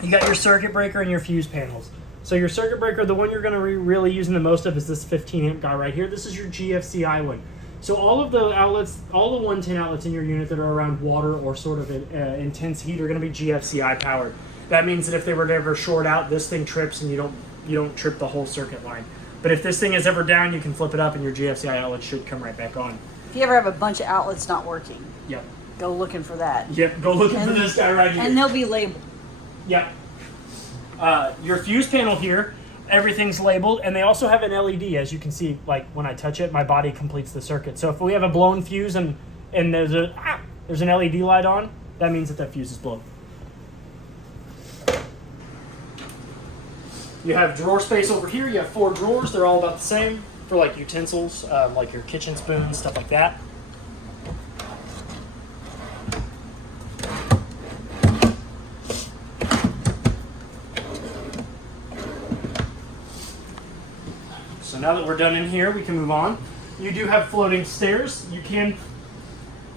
You got your circuit breaker and your fuse panels. So your circuit breaker, the one you're going to really using the most of is this 15 amp guy right here. This is your GFCI one. So all of the outlets, all the 110 outlets in your unit that are around water or sort of intense heat are going to be GFCI powered. That means that if they were to ever short out, this thing trips and you don't trip the whole circuit line. But if this thing is ever down, you can flip it up and your GFCI outlet should come right back on. If you ever have a bunch of outlets not working, Yep. go looking for that. Yep, go looking for this guy right here. And they'll be labeled. Yep. Your fuse panel here, everything's labeled, and they also have an LED. As you can see, like when I touch it, my body completes the circuit. So if we have a blown fuse and there's an LED light on, that means that fuse is blown. You have drawer space over here. You have 4 drawers. They're all about the same for like utensils, like your kitchen spoons, stuff like that. So now that we're done in here, we can move on. You do have floating stairs.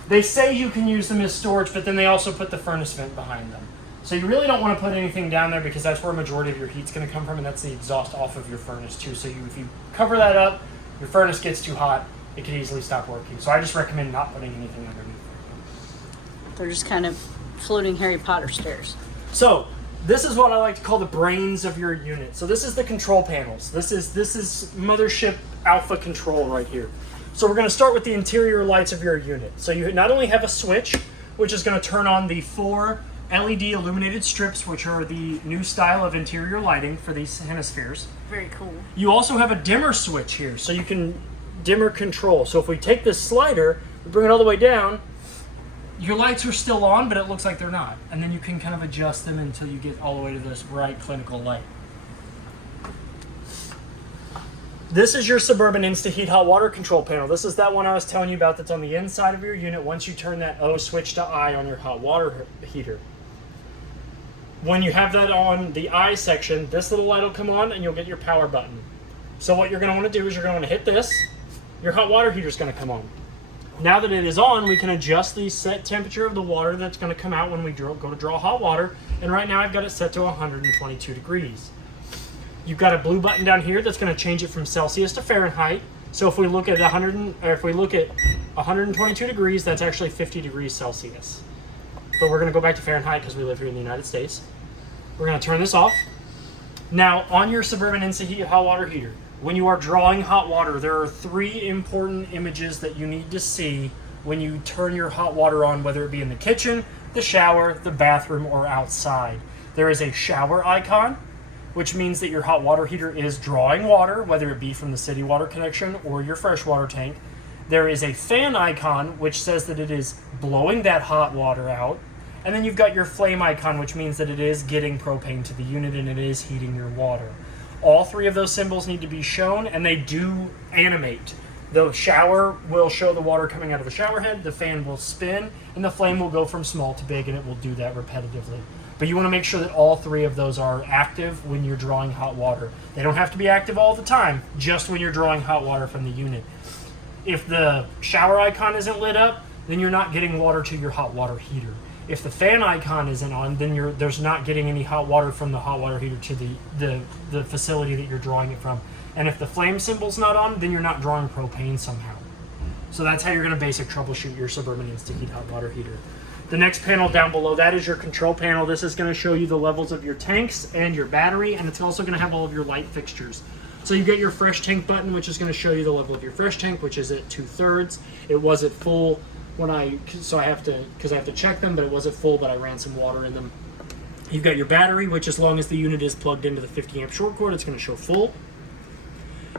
They say you can use them as storage, but then they also put the furnace vent behind them. So you really don't want to put anything down there because that's where a majority of your heat's going to come from, and that's the exhaust off of your furnace too. So if you cover that up, your furnace gets too hot, it could easily stop working. So I just recommend not putting anything underneath. They're just kind of floating Harry Potter stairs. So this is what I like to call the brains of your unit. So this is the control panels. This is mothership alpha control right here. So we're going to start with the interior lights of your unit. So you not only have a switch, which is going to turn on the 4 LED illuminated strips, which are the new style of interior lighting for these hemispheres. Very cool. You also have a dimmer switch here, so you can dimmer control. So if we take this slider, we bring it all the way down, your lights are still on, but it looks like they're not. And then you can kind of adjust them until you get all the way to this bright clinical light. This is your Suburban InstaHeat hot water control panel. This is that one I was telling you about that's on the inside of your unit once you turn that O switch to I on your hot water heater. When you have that on the I section, this little light will come on and you'll get your power button. So what you're going to want to do is you're going to want to hit this. Your hot water heater is going to come on. Now that it is on, we can adjust the set temperature of the water that's going to come out when we go to draw hot water. And right now I've got it set to 122 degrees. You've got a blue button down here that's going to change it from Celsius to Fahrenheit. So if we look at 122 degrees, that's actually 50 degrees Celsius. But we're going to go back to Fahrenheit because we live here in the United States. We're going to turn this off. Now, on your Suburban InstaHeat hot water heater, when you are drawing hot water, there are 3 important images that you need to see when you turn your hot water on, whether it be in the kitchen, the shower, the bathroom, or outside. There is a shower icon, which means that your hot water heater is drawing water, whether it be from the city water connection or your freshwater tank. There is a fan icon, which says that it is blowing that hot water out. And then you've got your flame icon, which means that it is getting propane to the unit and it is heating your water. All 3 of those symbols need to be shown, and they do animate. The shower will show the water coming out of the shower head, the fan will spin, and the flame will go from small to big, and it will do that repetitively. But you want to make sure that all 3 of those are active when you're drawing hot water. They don't have to be active all the time, just when you're drawing hot water from the unit. If the shower icon isn't lit up, then you're not getting water to your hot water heater. If the fan icon isn't on, then there's not getting any hot water from the hot water heater to the facility that you're drawing it from. And if the flame symbol's not on, then you're not drawing propane somehow. So that's how you're going to basic troubleshoot your Suburban InstaHeat hot water heater. The next panel down below that is your control panel. This is going to show you the levels of your tanks and your battery, and it's also going to have all of your light fixtures. So you get your fresh tank button, which is going to show you the level of your fresh tank, which is at 2/3. It was at full because I have to check them, but it was at full, but I ran some water in them. You've got your battery, which as long as the unit is plugged into the 50 amp short cord, it's going to show full.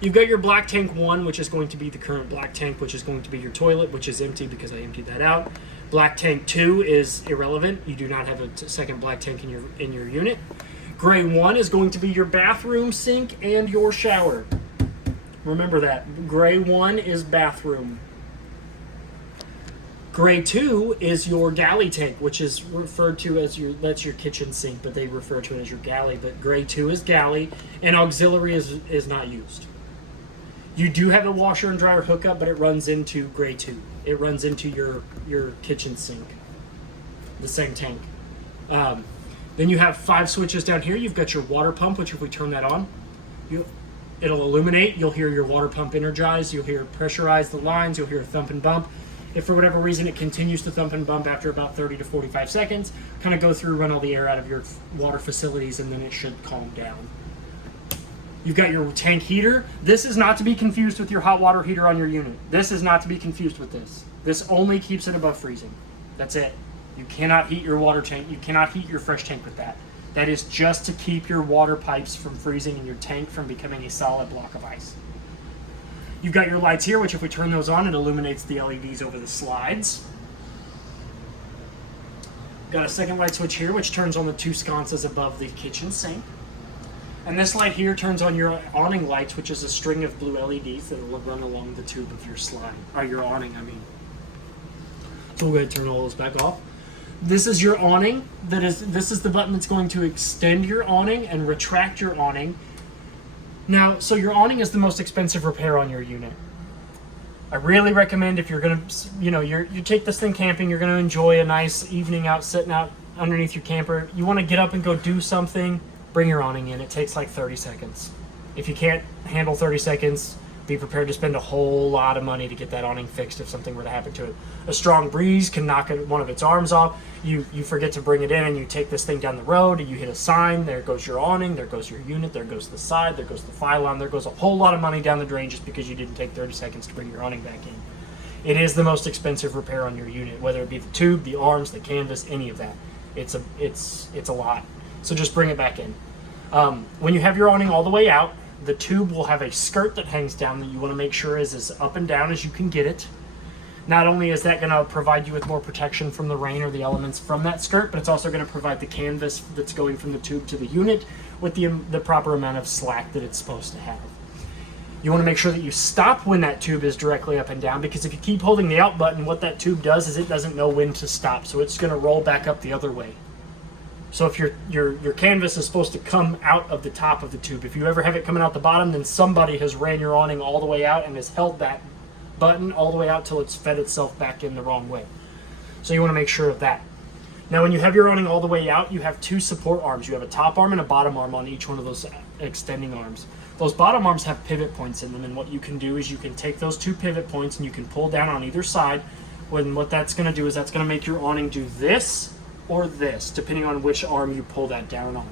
You've got your black tank 1, which is going to be the current black tank, which is going to be your toilet, which is empty because I emptied that out. Black tank 2 is irrelevant. You do not have a second black tank in your unit. Gray 1 is going to be your bathroom sink and your shower. Remember that. Gray 1 is bathroom. Gray 2 is your galley tank, which is referred to as that's your kitchen sink, but they refer to it as your galley. But Gray 2 is galley, and auxiliary is not used. You do have a washer and dryer hookup, but it runs into gray tube. It runs into your kitchen sink, the same tank. Then you have 5 switches down here. You've got your water pump, which if we turn that on, it'll illuminate. You'll hear your water pump energize. You'll hear it pressurize the lines. You'll hear a thump and bump. If for whatever reason it continues to thump and bump after about 30 to 45 seconds, kind of go through, run all the air out of your water facilities, and then it should calm down. You've got your tank heater. This is not to be confused with your hot water heater on your unit. This is not to be confused with this. This only keeps it above freezing. That's it. You cannot heat your water tank. You cannot heat your fresh tank with that. That is just to keep your water pipes from freezing and your tank from becoming a solid block of ice. You've got your lights here, which if we turn those on, it illuminates the LEDs over the slides. Got a second light switch here, which turns on the 2 sconces above the kitchen sink. And this light here turns on your awning lights, which is a string of blue LEDs that will run along the tube of your slide, or your awning, I mean. So we'll go ahead and turn all those back off. This is your awning. This is the button that's going to extend your awning and retract your awning. Now, so your awning is the most expensive repair on your unit. I really recommend if you're gonna, you take this thing camping, you're gonna enjoy a nice evening out, sitting out underneath your camper. You want to get up and go do something. Bring your awning in. It takes like 30 seconds. If you can't handle 30 seconds, be prepared to spend a whole lot of money to get that awning fixed if something were to happen to it. A strong breeze can knock one of its arms off. You forget to bring it in, and you take this thing down the road, and you hit a sign. There goes your awning. There goes your unit. There goes the side. There goes the file line. There goes a whole lot of money down the drain just because you didn't take 30 seconds to bring your awning back in. It is the most expensive repair on your unit, whether it be the tube, the arms, the canvas, any of that. It's a lot. So just bring it back in. When you have your awning all the way out, the tube will have a skirt that hangs down that you want to make sure is as up and down as you can get it. Not only is that going to provide you with more protection from the rain or the elements from that skirt, but it's also going to provide the canvas that's going from the tube to the unit with the proper amount of slack that it's supposed to have. You want to make sure that you stop when that tube is directly up and down, because if you keep holding the out button, what that tube does is it doesn't know when to stop, so it's going to roll back up the other way. So if your canvas is supposed to come out of the top of the tube, if you ever have it coming out the bottom, then somebody has ran your awning all the way out and has held that button all the way out till it's fed itself back in the wrong way. So you want to make sure of that. Now when you have your awning all the way out, you have 2 support arms. You have a top arm and a bottom arm on each one of those extending arms. Those bottom arms have pivot points in them, and what you can do is you can take those 2 pivot points and you can pull down on either side. When what that's going to do is that's going to make your awning do this or this, depending on which arm you pull that down on.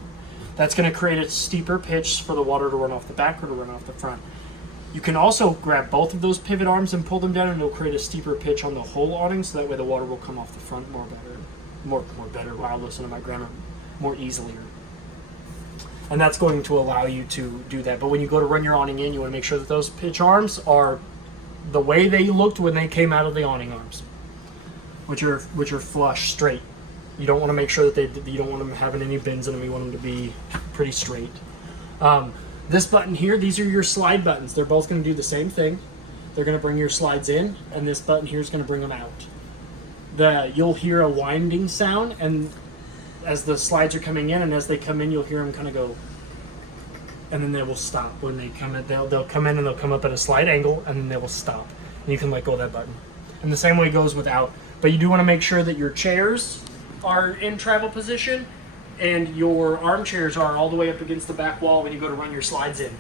That's going to create a steeper pitch for the water to run off the back or to run off the front. You can also grab both of those pivot arms and pull them down, and it'll create a steeper pitch on the whole awning, so that way the water will come off the front more better. Wow, listen to my grammar, more easily. And that's going to allow you to do that. But when you go to run your awning in, you want to make sure that those pitch arms are the way they looked when they came out of the awning arms, which are flush, straight. You don't want to make sure that you don't want them having any bends in them. You want them to be pretty straight. This button here, these are your slide buttons. They're both going to do the same thing. They're going to bring your slides in, and this button here is going to bring them out. You'll hear a winding sound, and as the slides are coming in, and as they come in, you'll hear them kind of go, and then they will stop. When they come in, they'll come in and they'll come up at a slight angle, and then they will stop. And you can let go of that button. And the same way goes without. But you do want to make sure that your chairs are in travel position and your armchairs are all the way up against the back wall when you go to run your slides in.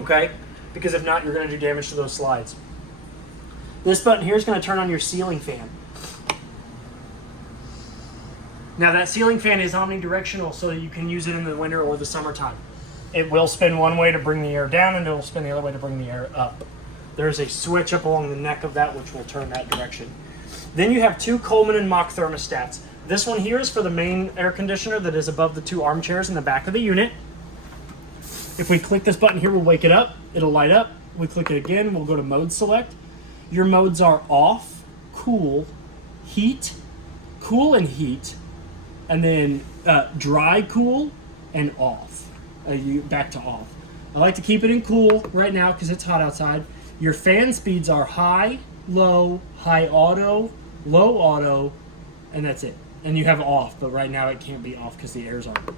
Okay? Because if not, you're going to do damage to those slides. This button here is going to turn on your ceiling fan. Now that ceiling fan is omnidirectional, so you can use it in the winter or the summertime. It will spin one way to bring the air down, and it will spin the other way to bring the air up. There's a switch up along the neck of that which will turn that direction. Then you have 2 Coleman and Mach thermostats. This one here is for the main air conditioner that is above the 2 armchairs in the back of the unit. If we click this button here, we'll wake it up. It'll light up. We click it again, we'll go to mode select. Your modes are off, cool, heat, cool and heat, and then dry, cool, and off. Back to off. I like to keep it in cool right now because it's hot outside. Your fan speeds are high, low, high auto, low auto, and that's it. And you have off, but right now it can't be off because the air's on.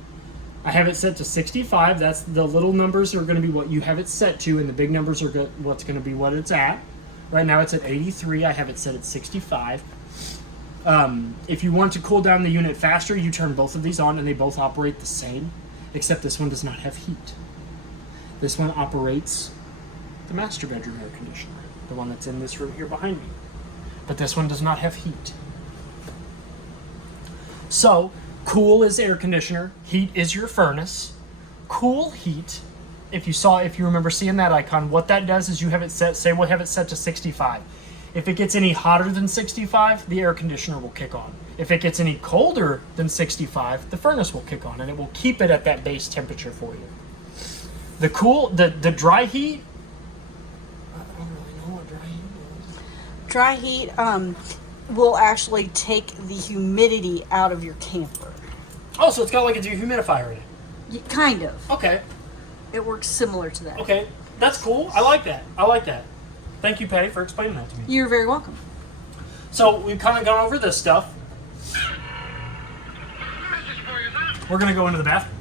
I have it set to 65. That's the little numbers are going to be what you have it set to, and the big numbers are what's going to be what it's at. Right now it's at 83. I have it set at 65. If you want to cool down the unit faster, you turn both of these on, and they both operate the same, except this one does not have heat. This one operates the master bedroom air conditioner, the one that's in this room here behind me. But this one does not have heat. So, cool is air conditioner, heat is your furnace. Cool heat, if you remember seeing that icon, what that does is you have it set, say we have it set to 65. If it gets any hotter than 65, the air conditioner will kick on. If it gets any colder than 65, the furnace will kick on, and it will keep it at that base temperature for you. The dry heat, I don't really know what dry heat is. Dry heat will actually take the humidity out of your camper. Oh, so it's got like a dehumidifier in it. Kind of. Okay. It works similar to that. Okay. That's cool. I like that. Thank you, Patty, for explaining that to me. You're very welcome. So we've kind of gone over this stuff. We're going to go into the bathroom.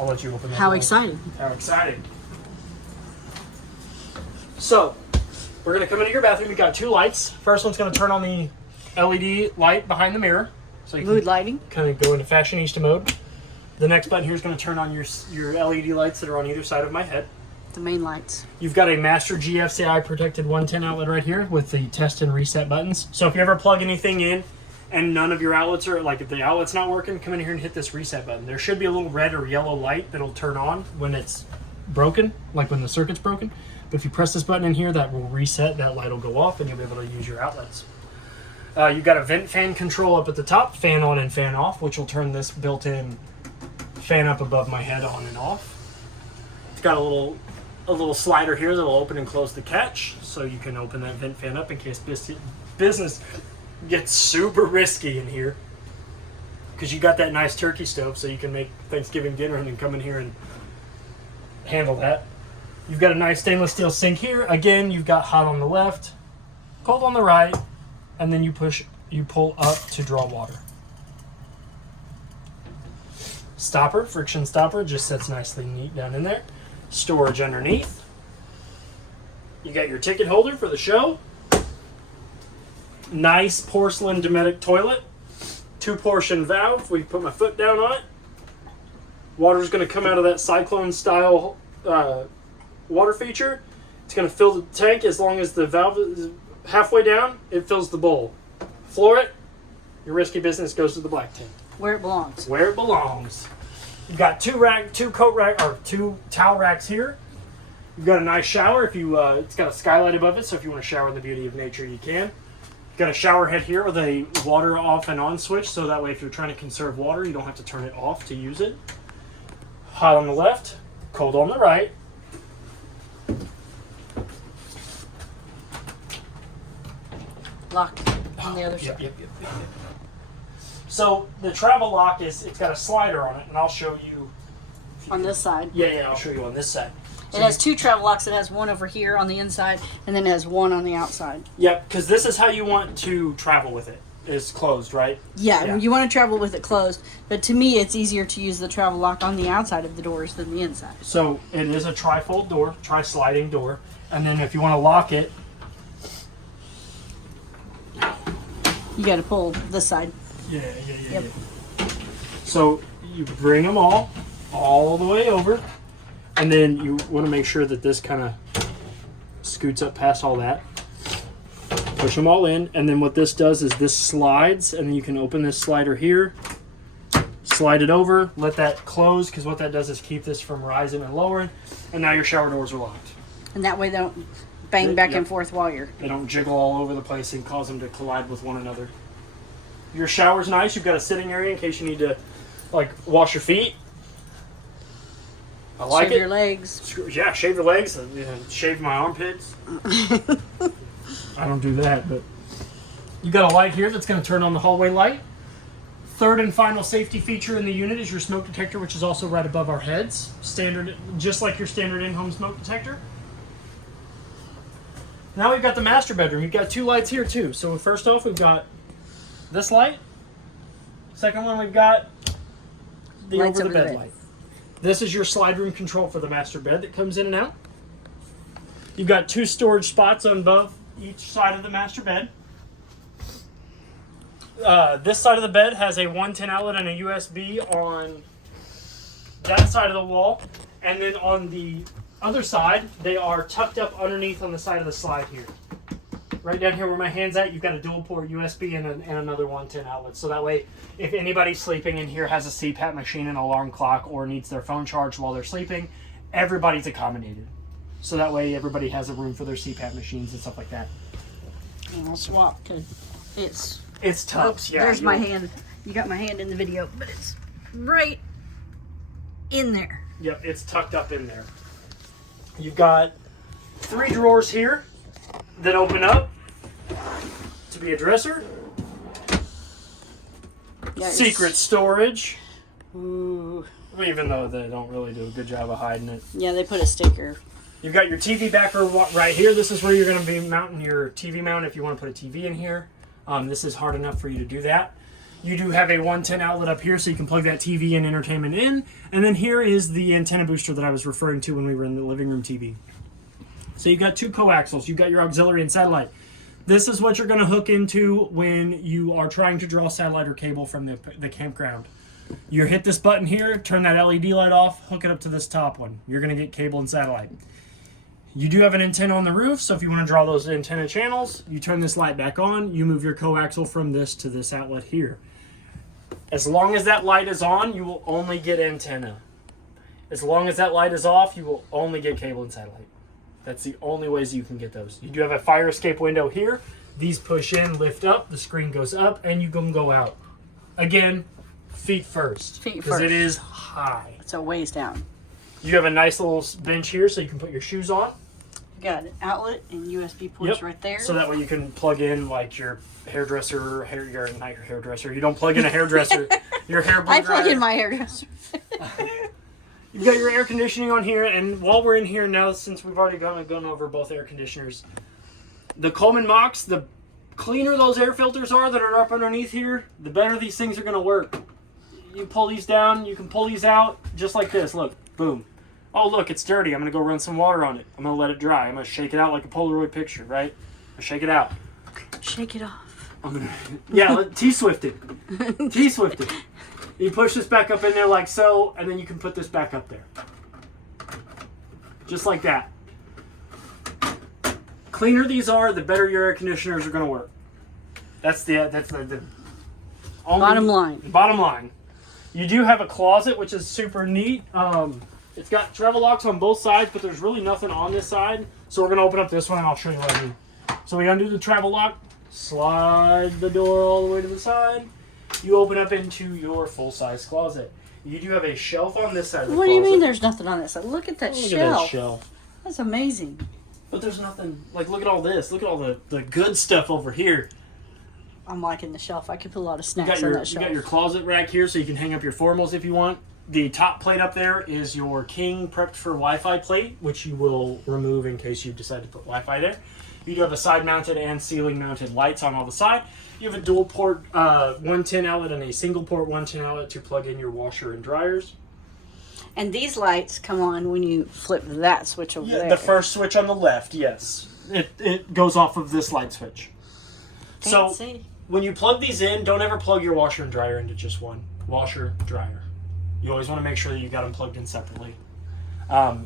I'll let you open that. How exciting. How exciting. So, we're going to come into your bathroom. You've got two lights. First one's going to turn on the LED light behind the mirror. So you Mood can lighting. kind of go into fashionista mode. The next button here is going to turn on your LED lights that are on either side of my head. The main lights. You've got a master GFCI protected 110 outlet right here with the test and reset buttons. So if you ever plug anything in and none of your outlets are, like if the outlet's not working, come in here and hit this reset button. There should be a little red or yellow light that'll turn on when it's broken, like when the circuit's broken. But if you press this button in here, that will reset, that light will go off, and you'll be able to use your outlets. You've got a vent fan control up at the top, fan on and fan off, which will turn this built-in fan up above my head on and off. It's got a little slider here that'll open and close the catch, so you can open that vent fan up in case business gets super risky in here. Because you got that nice turkey stove, so you can make Thanksgiving dinner and then come in here and handle that. You've got a nice stainless steel sink here. Again, you've got hot on the left, cold on the right, and then you pull up to draw water. Stopper, friction stopper, just sits nicely neat down in there. Storage underneath. You got your ticket holder for the show. Nice porcelain Dinette toilet. 2-portion valve. We put my foot down on it. Water's going to come out of that cyclone style water feature. It's going to fill the tank as long as the valve is halfway down. It fills the bowl. Floor it. Your risky business goes to the black tank. Where it belongs. Where it belongs. You've got two towel racks here. You've got a nice shower. If you, it's got a skylight above it, so if you want to shower in the beauty of nature, you can. You've got a shower head here with a water off and on switch, so that way if you're trying to conserve water, you don't have to turn it off to use it. Hot on the left, cold on the right. Locked on the other side. Yep. So the travel lock it's got a slider on it, and I'll show you. On this side. Yeah, I'll show you on this side. It has two travel locks. It has one over here on the inside, and then it has one on the outside. Yep, because this is how you want to travel with it. It's closed, right? Yeah, you want to travel with it closed, but to me it's easier to use the travel lock on the outside of the doors than the inside. So it is a tri-fold door, tri-sliding door, and then if you want to lock it, you got to pull this side. Yeah. So you bring them all the way over, and then you want to make sure that this kind of scoots up past all that. Push them all in, and then what this does is this slides, and then you can open this slider here, slide it over, let that close, because what that does is keep this from rising and lowering, and now your shower doors are locked. And that way they don't bang back and forth while you're... They don't jiggle all over the place and cause them to collide with one another. Your shower's nice. You've got a sitting area in case you need to, like, wash your feet. I like it. Shave your legs. Yeah, shave your legs. Shave my armpits. I don't do that, but you got a light here that's going to turn on the hallway light. Third and final safety feature in the unit is your smoke detector, which is also right above our heads. Standard, just like your standard in-home smoke detector. Now we've got the master bedroom. You've got two lights here too. So first off, we've got this light. Second one, we've got the Lights over the over the bed bed. light. This is your slide room control for the master bed that comes in and out. You've got 2 storage spots on both each side of the master bed. This side of the bed has a 110 outlet and a USB on that side of the wall. And then on the other side, they are tucked up underneath on the side of the slide here. Right down here where my hand's at, you've got a dual port USB and another 110 outlet. So that way, if anybody sleeping in here has a CPAP machine, an alarm clock, or needs their phone charged while they're sleeping, everybody's accommodated. So that way, everybody has a room for their CPAP machines and stuff like that. And I'll swap because It's tough. Oops, Yeah. there's my hand. You got my hand in the video, but it's right in there. Yep, it's tucked up in there. You've got 3 drawers here that open up to be a dresser. Yeah, Secret storage. Ooh. Even though they don't really do a good job of hiding it. Yeah, they put a sticker. You've got your TV backer right here. This is where you're going to be mounting your TV mount if you want to put a TV in here. This is hard enough for you to do that. You do have a 110 outlet up here so you can plug that TV and entertainment in. And then here is the antenna booster that I was referring to when we were in the living room TV. So you've got 2 coaxials. You've got your auxiliary and satellite. This is what you're going to hook into when you are trying to draw satellite or cable from the campground. You hit this button here, turn that LED light off, hook it up to this top one. You're going to get cable and satellite. You do have an antenna on the roof, so if you want to draw those antenna channels, you turn this light back on, you move your coaxial from this to this outlet here. As long as that light is on, you will only get antenna. As long as that light is off, you will only get cable and satellite. That's the only ways you can get those. You do have a fire escape window here. These push in, lift up, the screen goes up, and you can go out. Again, feet first. Feet because first. it is high. It's a ways down. You have a nice little bench here so you can put your shoes on. You got an outlet and USB ports right there. So that way you can plug in like your hairdresser, you're not your hairdresser. You don't plug in a hairdresser. Your hair blow I plug dryer. in my hairdresser. You've got your air conditioning on here, and while we're in here now, since we've already gone over both air conditioners, the Coleman Mox, the cleaner those air filters are that are up underneath here, the better these things are going to work. You pull these down, you can pull these out just like this. Look, boom. Oh, look, it's dirty. I'm going to go run some water on it. I'm going to let it dry. I'm going to shake it out like a Polaroid picture, right? Shake it out. Shake it off. I'm gonna, yeah, T-swift it. T-swift it. You push this back up in there like so, and then you can put this back up there. Just like that. Cleaner these are, the better your air conditioners are going to work. That's the only, Bottom line. Bottom line. You do have a closet, which is super neat. It's got travel locks on both sides, but there's really nothing on this side. So we're going to open up this one, and I'll show you what I mean. So we undo the travel lock, slide the door all the way to the side. You open up into your full-size closet. You do have a shelf on this side of the What closet. do you mean there's nothing on that side? Look at that Look shelf. at that shelf. That's amazing. But there's nothing, like, look at all this. Look at all the good stuff over here. I'm liking the shelf. I could put a lot of You snacks got on your, that you shelf. got your closet rack here so you can hang up your formals if you want. The top plate up there is your King prepped for Wi-Fi plate, which you will remove in case you decide to put Wi-Fi there. You do have a side-mounted and ceiling-mounted lights on all the side. You have a dual-port 110 outlet and a single-port 110 outlet to plug in your washer and dryers. And these lights come on when you flip that switch over there. The first switch on the left, yes. It goes off of this light switch. So Fancy. when you plug these in, don't ever plug your washer and dryer into just one. Washer, dryer. You always want to make sure that you got them plugged in separately.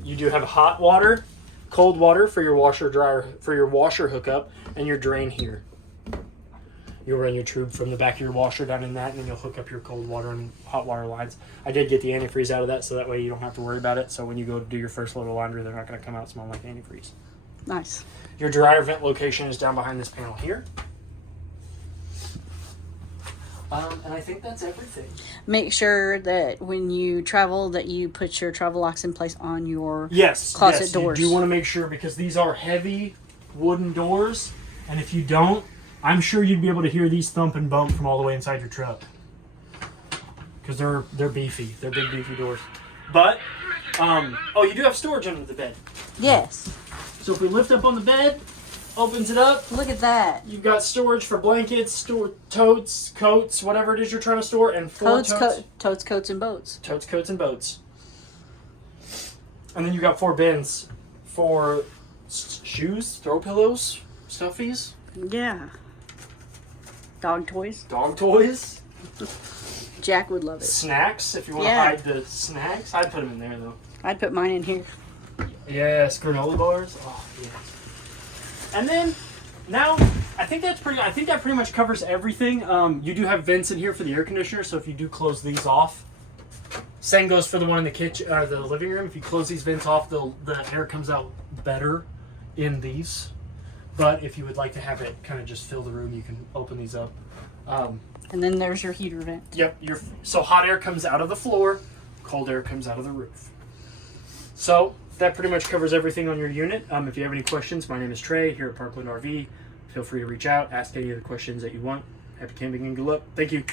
You do have hot water, cold water for your washer dryer, for your washer hookup, and your drain here. You'll run your tube from the back of your washer down in that, and then you'll hook up your cold water and hot water lines. I did get the antifreeze out of that, so that way you don't have to worry about it. So when you go to do your first load of laundry, they're not going to come out smelling like antifreeze. Nice. Your dryer vent location is down behind this panel here. And I think that's everything. Make sure that when you travel that you put your travel locks in place on your Yes, closet doors. You do want to make sure because these are heavy wooden doors, and if you don't, I'm sure you'd be able to hear these thump and bump from all the way inside your truck. Because they're beefy. They're big beefy doors. But oh, you do have storage under the bed. Yes. So if we lift up on the bed, Opens it up. Look at that. You've got storage for blankets, totes, coats, whatever it is you're trying to store, and four Totes, coats, and boats. Totes, coats, and boats. And then you got 4 bins for shoes, throw pillows, stuffies. Yeah. Dog toys. Dog toys. Jack would love it. Snacks, if you want to hide the snacks. I'd put them in there, though. I'd put mine in here. Yes, granola bars. Oh, yes. And then, now, I think that pretty much covers everything. You do have vents in here for the air conditioner, so if you do close these off, same goes for the one in the kitchen, the living room. If you close these vents off, the air comes out better in these. But if you would like to have it kind of just fill the room, you can open these up. And then there's your heater vent. Yep. So hot air comes out of the floor, cold air comes out of the roof. So that pretty much covers everything on your unit. If you have any questions, my name is Trey here at Parkland RV. Feel free to reach out, ask any of the questions that you want. Happy camping and good luck. Thank you.